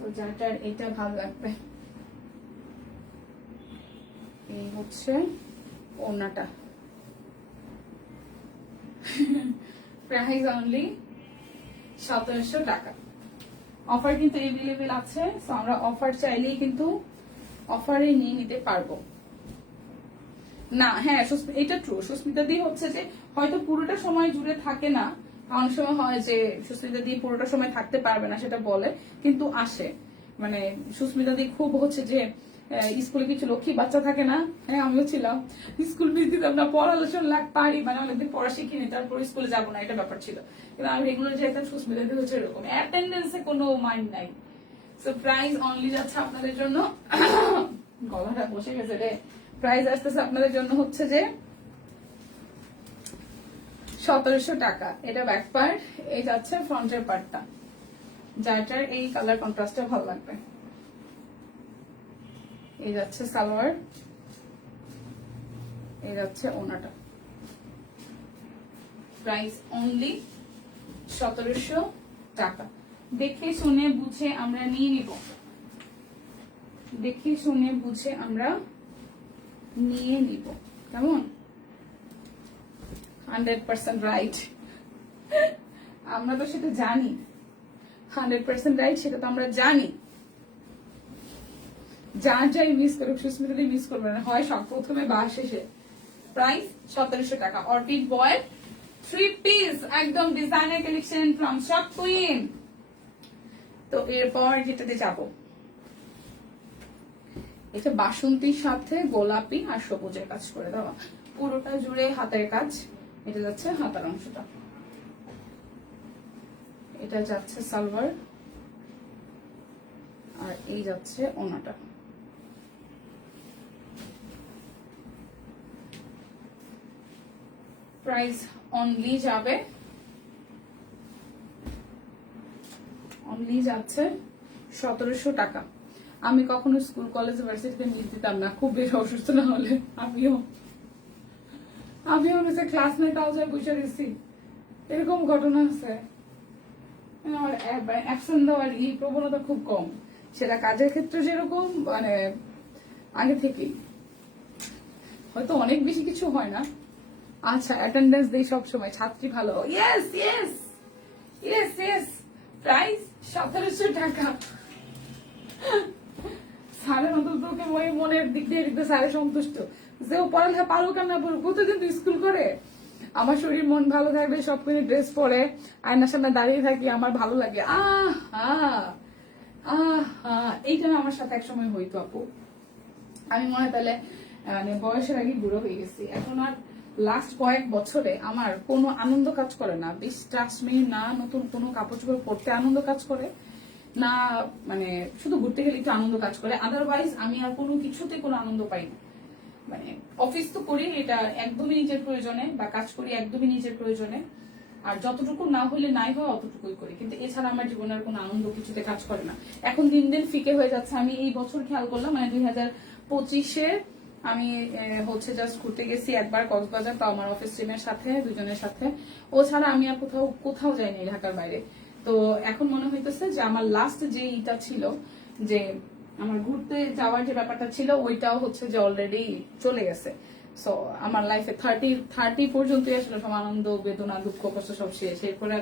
তো যাটার এটা ভালো লাগবে। এই হচ্ছে ওড়নাটা, প্রাইস অনলি 1700 টাকা। অফার কিন্তু এভেলেবেল আছে, তো আমরা অফার চাইলেই কিন্তু অফারে নিয়ে নিতে পারবো না। হ্যাঁ এটা ট্রু, সুস্মিতা দি হচ্ছে যে হয়তো পুরোটা সময় জুড়ে থাকে না, অনেক সময় হয় যে সুস্মিতা দি পুরোটা সময় থাকতে পারবে না সেটা বলে, কিন্তু আসে। মানে সুস্মিতা দি খুব হচ্ছে যে স্কুলে কিছু লক্ষ্মী বাচ্চা থাকে না, হ্যাঁ আমিও ছিলাম, স্কুল মিস দিতাম না, পড়াশোনা লাগ পারি, মানে অনেকদিন পড়া শিখিনি তারপর স্কুলে যাবো না, এটা ব্যাপার ছিল। কিন্তু আমি রেগুলার যেতাম, সুস্মিতা দি হচ্ছে এরকম, অ্যাটেন্ডেন্সে কোনো মাইন্ড নাই। সো প্রাইস অনলি যাচ্ছে আপনাদের জন্য, গলাটা বসে গেছে রে, প্রাইস আসতেছে আপনাদের জন্য হচ্ছে যে 1700 টাকা। এটা ব্যাক পার্ট, এই যাচ্ছে ফ্রন্টের পার্টটা, যাটার এই কালার কন্ট্রাস্টটা ভালো লাগবে। এই যাচ্ছে সালোয়ার, এই যাচ্ছে ওনাটা। প্রাইস অনলি 1700 টাকা। দেখে শুনে বুঝে আমরা নিয়ে নিব, দেখে শুনে বুঝে আমরা নিয়ে নিব, কেমন? 100% রাইট, আমরা তো সেটা জানি, 100% রাইট সেটা তো আমরা জানি। যার যাই মিস করুক, সুস্মিতা মিস করবে না, হয় সব প্রথমে বা শেষে। প্রাইস 1700 টাকা। অর্কিড বয় 3 পিস, একদম designer collection from shop queen. তো এরপর যেটাতে যাব, এটা বাসন্তীর সাথে গোলাপি আর সবুজের কাজ করে দেওয়া, পুরোটা জুড়ে হাতের কাজ। এটা যাচ্ছে হাতার অংশটা, এটা যাচ্ছে সালোয়ার, আর এই যাচ্ছে ওনাটা। প্রাইস অনলি যাবে, অনলি যাচ্ছে 1700 টাকা। আমি কখনো স্কুল কলেজ ইউনিভার্সিটিতে মিস দিতাম না, খুব বেশি অসুস্থ না হলে। আমিও ক্লাস নিয়ে ট্রাউজার বসে গেছি, এরকম ঘটনা আছে। আমার অ্যাবসেন্ট দেওয়ার এই প্রবণতা খুব কম, সেটা কাজের ক্ষেত্রে যেরকম, মানে আগে থেকেই হয়তো অনেক বেশি কিছু হয় না। আচ্ছা, অ্যাটেন্ডেন্স দেই সব সময়, ছাত্রী ভালো। Yes yes yes yes. Price 1700 টাকা। স্যারের মতো তোকে ওই মনের দিক দিয়ে দেখতে স্যারে সন্তুষ্ট যে ও পড়ালেখা পারুক আর না পারুক, প্রতিদিন তো স্কুল করে। আমার শরীর মন ভালো থাকবে, সব কিছু ড্রেস পরে আয়নার সামনে দাঁড়িয়ে থাকি, আমার ভালো লাগে। এইটা না আমার সাথে একসময় হইতো আপু, আমি মনে হয় তাহলে মানে বয়সের আগে বুড়ো হয়ে গেছি। এখন আর লাস্ট কয়েক বছরে আমার কোনো আনন্দ কাজ করে না, বিশ্বাস না, নতুন কোনো কাপড় চোপড় পরতে আনন্দ কাজ করে না, মানে শুধু ঘুরতে গেলে একটু আনন্দ কাজ করে, আদারওয়াইজ আমি আর কোনো কিছুতে কোনো আনন্দ পাই না। মানে অফিস তো করি এটা একদমই নিজের প্রয়োজনে, বা কাজ করি একদমই নিজের প্রয়োজনে, আর যতটুকু না হলে নাই হয় অতটুকুই করি, কিন্তু এছাড়া আমার জীবনের কোনো আনন্দ কিছুতে কাজ করে না। এখন দিন দিন ফিকে হয়ে যাচ্ছে। আমি এই বছর খেয়াল করলাম, মানে 2025-এ আমি হচ্ছে জাস্ট ঘুরতে গেছি একবার কক্সবাজার, তো আমার অফিস টিমের সাথে, দুজনের সাথে। ও ছাড়া আমি আর কোথাও কোথাও যাইনি ঢাকার বাইরে। তো এখন মনে হইতেছে যে আমার লাস্ট যে ইটা ছিল, যে আমার ঘুরতে যাওয়ার যে ব্যাপারটা ছিল, ওইটাও হচ্ছে যে অলরেডি চলে গেছে। সো আমার লাইফে 30 পর্যন্তই আসলে সব আনন্দ, বেদনা, দুঃখ, কষ্ট সব শেষ। এরপরে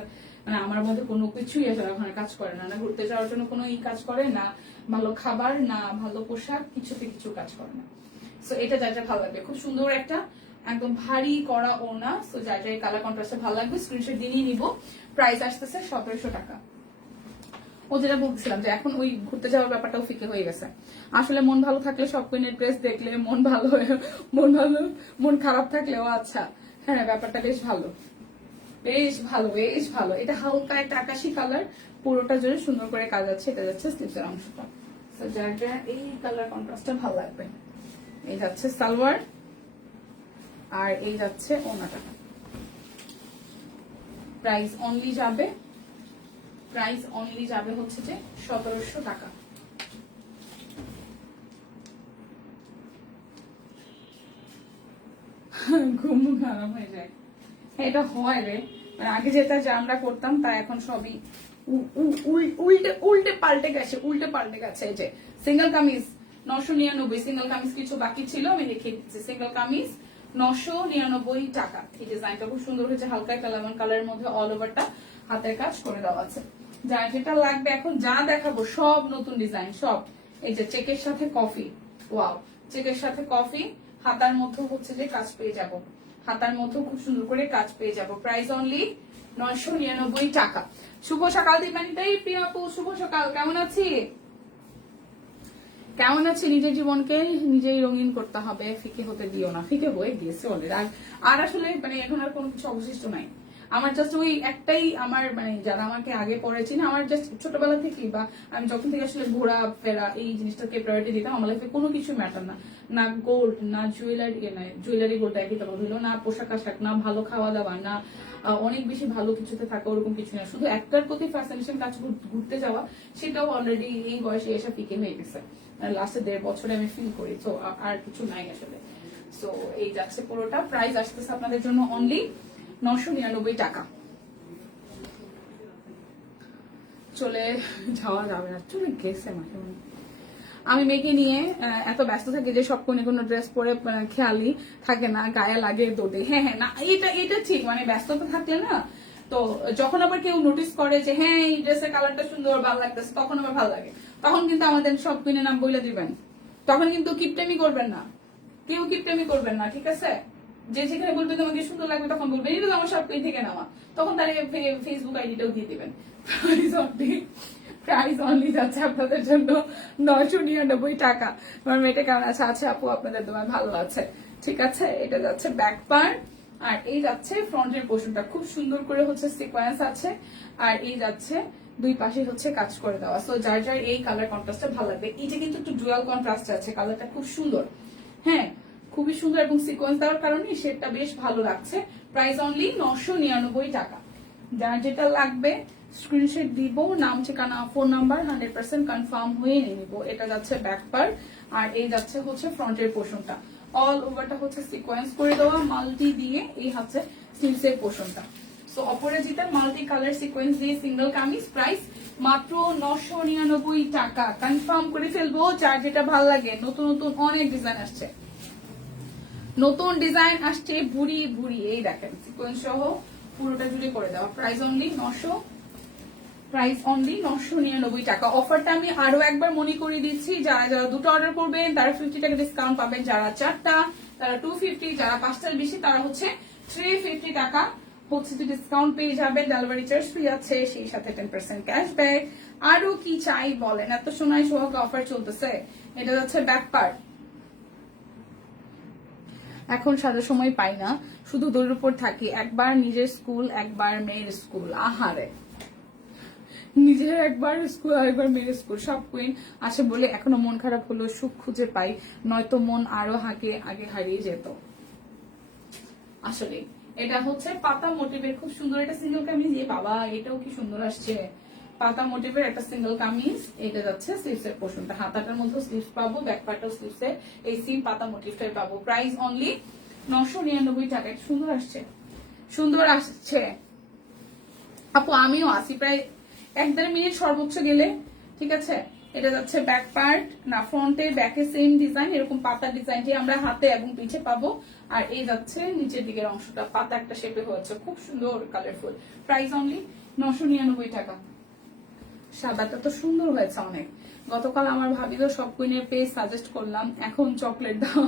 মানে আমার মধ্যে কোনো কিছুই আসলে ওখানে কাজ করে না, না ঘুরতে যাওয়ার জন্য কোনো কাজ করে না, ভালো খাবার না ভালো পোশাক, কিছুতে কিছু কাজ করে না। সো এটা যা যা ভালো লাগবে, খুব সুন্দর একটা একদম ভারী করা ওনা। সো যা যা এই কালার কন্ট্রাস্টে ভালো লাগবে স্ক্রিনশট দিয়ে নিব। প্রাইস আসতেছে 1700 টাকা। ও যেটা বলছিলাম যে এখন ওই ঘুরতে যাওয়ার ব্যাপারটাও ফিকে হয়ে গেছে। আসলে মন ভালো থাকলে সব কুইনের ড্রেস দেখলে মন খারাপ থাকলেও আচ্ছা হ্যাঁ ব্যাপারটা বেশ ভালো, বেশ ভালো, বেশ ভালো। এটা হালকা একটা আকাশি কালার, পুরোটা জুড়ে সুন্দর করে কাজ আছে। এটা যাচ্ছে স্লিভসের অংশটা। তো যার এই কালার কন্ট্রাস্টটা ভালো লাগবে। এই যাচ্ছে সালোয়ার, আর এই যাচ্ছে ওনাটা। প্রাইস অনলি যাবে, প্রাইস অনলি যাবে হচ্ছে যে 1700 টাকা। ঘুম খারাপ হয়ে যায়, এটা হয় রে। মানে আগে যেটা যা আমরা করতাম তা এখন সবই উল্টে উল্টে পাল্টে গেছে, এই যে সিঙ্গেল কামিজ 999, সিঙ্গেল কামিজ কিছু বাকি ছিল আমি দেখিয়ে দিচ্ছি। সিঙ্গেল কামিজ 999 টাকা। এই ডিজাইনটা খুব সুন্দর হয়েছে, হালকা একটা লেমন কালারের মধ্যে অল ওভারটা হাতের কাজ করে দেওয়া আছে। যার যেটা লাগবে এখন যা দেখাবো সব নতুন ডিজাইন, সব। এই যে চেকের সাথে কফি, ওয়াও, চেকের সাথে কফি, হাতার মধ্যে হচ্ছে যে কাজ পেয়ে যাব, হাতার মধ্যে খুব সুন্দর করে কাজ পেয়ে যাব। প্রাইস অনলি 999 টাকা। শুভ সকাল দীপানিতাই, প্রিয় আপু শুভ সকাল, কেমন আছি? কেমন আছে? নিজের জীবনকে নিজেই রঙিন করতে হবে, ফিকে হতে দিও না। ফিকে হয়ে গিয়েছে অলরেডি, আর আসলে মানে এখন আর কোনো কিছু অবশিষ্ট নাই। আমার জাস্ট ওই একটাই, আমার মানে যারা আমাকে আগে পড়েছি না, আমার জাস্ট ছোটবেলা থেকেই বা আমি যখন থেকে আসলে ঘোরা ফেরা এই জিনিসটাকে প্রায়োরিটি দিতাম। আমার লাইফে কোনো কিছু ম্যাটার না, না গোল্ড, না জুয়েলারি, না জুয়েলারি গোল্ড একই কথা হলো না, পোশাক আশাক, না ভালো খাওয়া দাওয়া, না অনেক বেশি ভালো কিছুতে থাকা, ওরকম কিছু না। শুধু একটার প্রতি ফ্যাসিনেশন কাজ ঘুরতে যাওয়া, সেটাও অলরেডি এই বয়সে এসে ফিকে হয়ে গেছে। লাস্টে 1.5 বছরে আমি ফিল করি, তো আর কিছু নাই আসলে। সো এই যাচ্ছে পুরোটা। প্রাইস আসতেছে আপনাদের জন্য অনলি 999 টাকা। চলে যাওয়া যাবে না, চলে গেছে মাঝে মাঝে। আমি মেয়েকে নিয়ে এত ব্যস্ত থাকি যে সব কোনো ড্রেস পরে খেয়ালি থাকে না, গায়ে লাগে দোদে। হ্যাঁ হ্যাঁ, না এটা ঠিক, মানে ব্যস্ততা থাকলে না, তো যখন আবার কেউ নোটিস করে যে হ্যাঁ এই ড্রেসের কালারটা সুন্দর, ভালো লাগতেছে, তখন আবার ভালো লাগে। তখন কিন্তু আমাদের সব কিনে নাম বলে দিবেন, তখন কিন্তু কিপটেমি করবেন না, কেউ কিপটেমি করবেন না, ঠিক আছে? যে যেখানে বলবে তোমাকে সুন্দর লাগবে তখন বলবেন এটা তো আমার সব থেকে নেওয়া, তখন তার ফেসবুক আইডিটাও দিয়ে দিবেন। প্রাইস অনলি যাচ্ছে আপনাদের জন্য 999 টাকা। আমার মেয়েটা কেমন আছে? আছে আপু, আপনাদের তোমার ভালো আছে, ঠিক আছে। এটা যাচ্ছে ব্যাক পার্ট, আর এই যাচ্ছে ফ্রন্টের পোর্শনটা, খুব সুন্দর করে হচ্ছে সিকোয়েন্স আছে, আর এই যাচ্ছে দুই পাশে হচ্ছে কাজ করে দেওয়া। সো যার যার এই কালার কন্ট্রাস্টটা ভালো লাগবে। এটা কিন্তু একটু ডুয়াল কন্ট্রাস্ট আছে, কালারটা খুব সুন্দর, হ্যাঁ খুবই সুন্দর, এবং সিকোয়েন্স দেওয়ার কারণে শেডটা বেশ ভালো লাগছে। প্রাইস অনলি 999 টাকা। যার যেটা লাগবে স্ক্রিনশট দিব, নাম ঠিকানা ফোন নাম্বার 100% কনফার্ম হয়ে নিব। এটা যাচ্ছে ব্যাক পার্ট, আর এই যাচ্ছে হচ্ছে ফ্রন্টের পোর্শনটা, অল ওভারটা হচ্ছে সিকোয়েন্স করে দেওয়া মাল্টি দিয়ে, এই হচ্ছে স্লিভসের পোর্শনটা। সো অপরাজিতা মাল্টি কালার সিকোয়েন্স দিয়ে সিঙ্গেল কামিজ, প্রাইস মাত্র 999 টাকা। কনফার্ম করে ফেলবো যার যেটা ভালো লাগে। নতুন নতুন অনেক ডিজাইন আসছে, নতুন ডিজাইন আসছে, ভুড়ি ভুড়ি, এই দেখেন সিকোয়েন্স সহ পুরোটা জুড়ে করে দেওয়া। প্রাইস অনলি 999 টাকা। অফারটা আমি আরো একবার মনে করে দিচ্ছি, যারা যারা দুটো অর্ডার করবেন তারা 50 টাকা ডিসকাউন্ট পাবেন, যারা 4টা তারা 250, যারা 5টার বেশি তারা হচ্ছে 350 টাকা হচ্ছে ডিসকাউন্ট পেয়ে যাবেন। ডেলিভারি চার্জ ফ্রি আছে, সেই সাথে 10% ক্যাশব্যাক। আরো কি চাই বলেন, এত সময় সোহাগ অফার চলতেছে। এটা হচ্ছে ব্যাক পার্ট। এখন সারা সময় পাই না, শুধু দৌড়ের উপর থাকি, একবার নিজের স্কুল একবার মেয়ের স্কুল, আহারে নিজের একবার স্কুল আরেকবার মেয়ের স্কুল, সব কুইন আছে বলে এখনো মন খারাপ হলো সুখ খুঁজে পাই, নয়তো মন আরো আগে হারিয়ে যেত। আসলে এটা হচ্ছে পাতা মোটিভের খুব সুন্দর একটা সিঙ্গেল কামিজ। বাবা এটাও কি সুন্দর আসছে, পাতা মোটিভের একটা সিঙ্গেল কামিজ। এটা যাচ্ছে স্লিভসের পোর্শনটা, হাতাটার মধ্যে স্লিভস পাবো, ব্যাক পার্টও স্লিভসে এই সিম পাতা মোটিভটাই পাবো। প্রাইস অনলি 999 টাকা। সুন্দর আসছে, সুন্দর আসছে আপু, আমিও আসি প্রায় 1-1.5 মিনিট সর্বোচ্চ গেলে, ঠিক আছে। এটা যাচ্ছে ব্যাক পার্ট, না ফ্রন্টে ব্যাকে সেম ডিজাইন, এরকম পাতা ডিজাইনটি আমরা হাতে এবং পিঠে পাবো। আর এই যাচ্ছে নিচের দিকের অংশটা পাতা একটা শেপে হয়েছে, খুব সুন্দর কালারফুল। প্রাইস অনলি 999 টাকা। সাদাটা তো সুন্দর হয়েছে অনেক। গতকাল আমার ভাবিও সব কুইনের পেজ সাজেস্ট করলাম, এখন চকলেট দাও।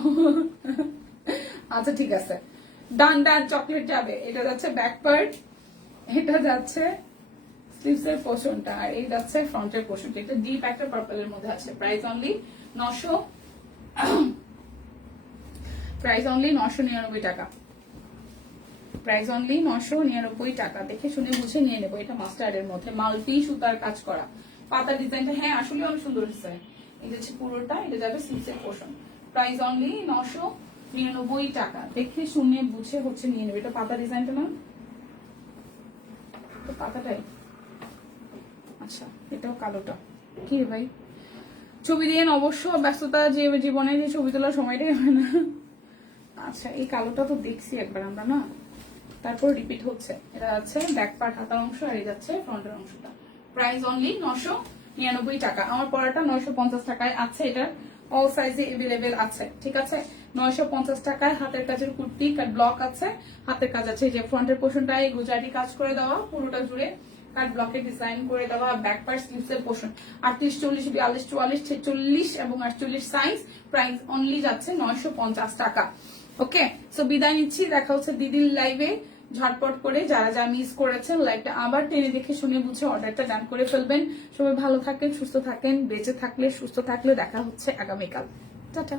আচ্ছা ঠিক আছে, ডান ডান, চকলেট যাবে। এটা যাচ্ছে ব্যাক পার্ট, এটা যাচ্ছে স্লিভসের পোর্শনটা, আর এই যাচ্ছে ফ্রন্টের পোর্শনটা। এটা ডিপ একটা পার্পলের মধ্যে আছে। প্রাইস অনলি 999 টাকা। প্রাইস অনলি 999 টাকা। দেখে শুনে বুঝে নিয়ে নেবো। এটা মাস্টার্ডের মধ্যে মাল্টি সুতার কাজ করা, পাতা ডিজাইনটা হ্যাঁ আসলে অনেক সুন্দর হচ্ছে। এটা হচ্ছে পুরোটা, এটা যাবে স্লিভসের পোর্শন। প্রাইস অনলি 999 টাকা। দেখে শুনে বুঝে হচ্ছে নিয়ে নেবে। এটা পাতা ডিজাইনটা না, পাতাটাই আচ্ছা, এটাও কালোটা। কি রে ভাই, ছবি দিয়ে অবশ্য ব্যস্ততা যে জীবনে যে ছবি তোলার সময়টাই হয় না। আচ্ছা এই কালোটা তো দেখছি একবার আমরা না, তারপর রিপিট হচ্ছে। এটা যাচ্ছে ব্যাক পার্ট হাতার অংশ, আর এই যাচ্ছে ফ্রন্টের অংশটা। প্রাইস অনলি 999 টাকা। আমার পরাটা 950 টাকায় আছে, এটা অল সাইজে এভেলেবেল আছে, ঠিক আছে। 950 টাকায় হাতের কাজের কুর্তি, কাট ব্লক আছে, হাতের কাজ আছে, যে ফ্রন্টের পোর্শনটায় গুজারি কাজ করে দেওয়া, পুরোটা জুড়ে কাট ব্লকে ডিজাইন করে দেওয়া, ব্যাক পার্ট স্লিভসের পোর্শন 38, 40, 42, 44, 46 এবং 48 সাইজ। প্রাইস অনলি যাচ্ছে 950 টাকা। ওকে, সো বিদায় নিচ্ছি, দেখা হচ্ছে দিদির লাইভে। ঝটপট করে যারা যা মিস করেছেন লাইভটা আবার টেনে দেখে শুনে বুঝে অর্ডারটা ডান করে ফেলবেন। সবাই ভালো থাকেন, সুস্থ থাকেন, বেঁচে থাকলে সুস্থ থাকলে দেখা হচ্ছে আগামীকাল। টাটা।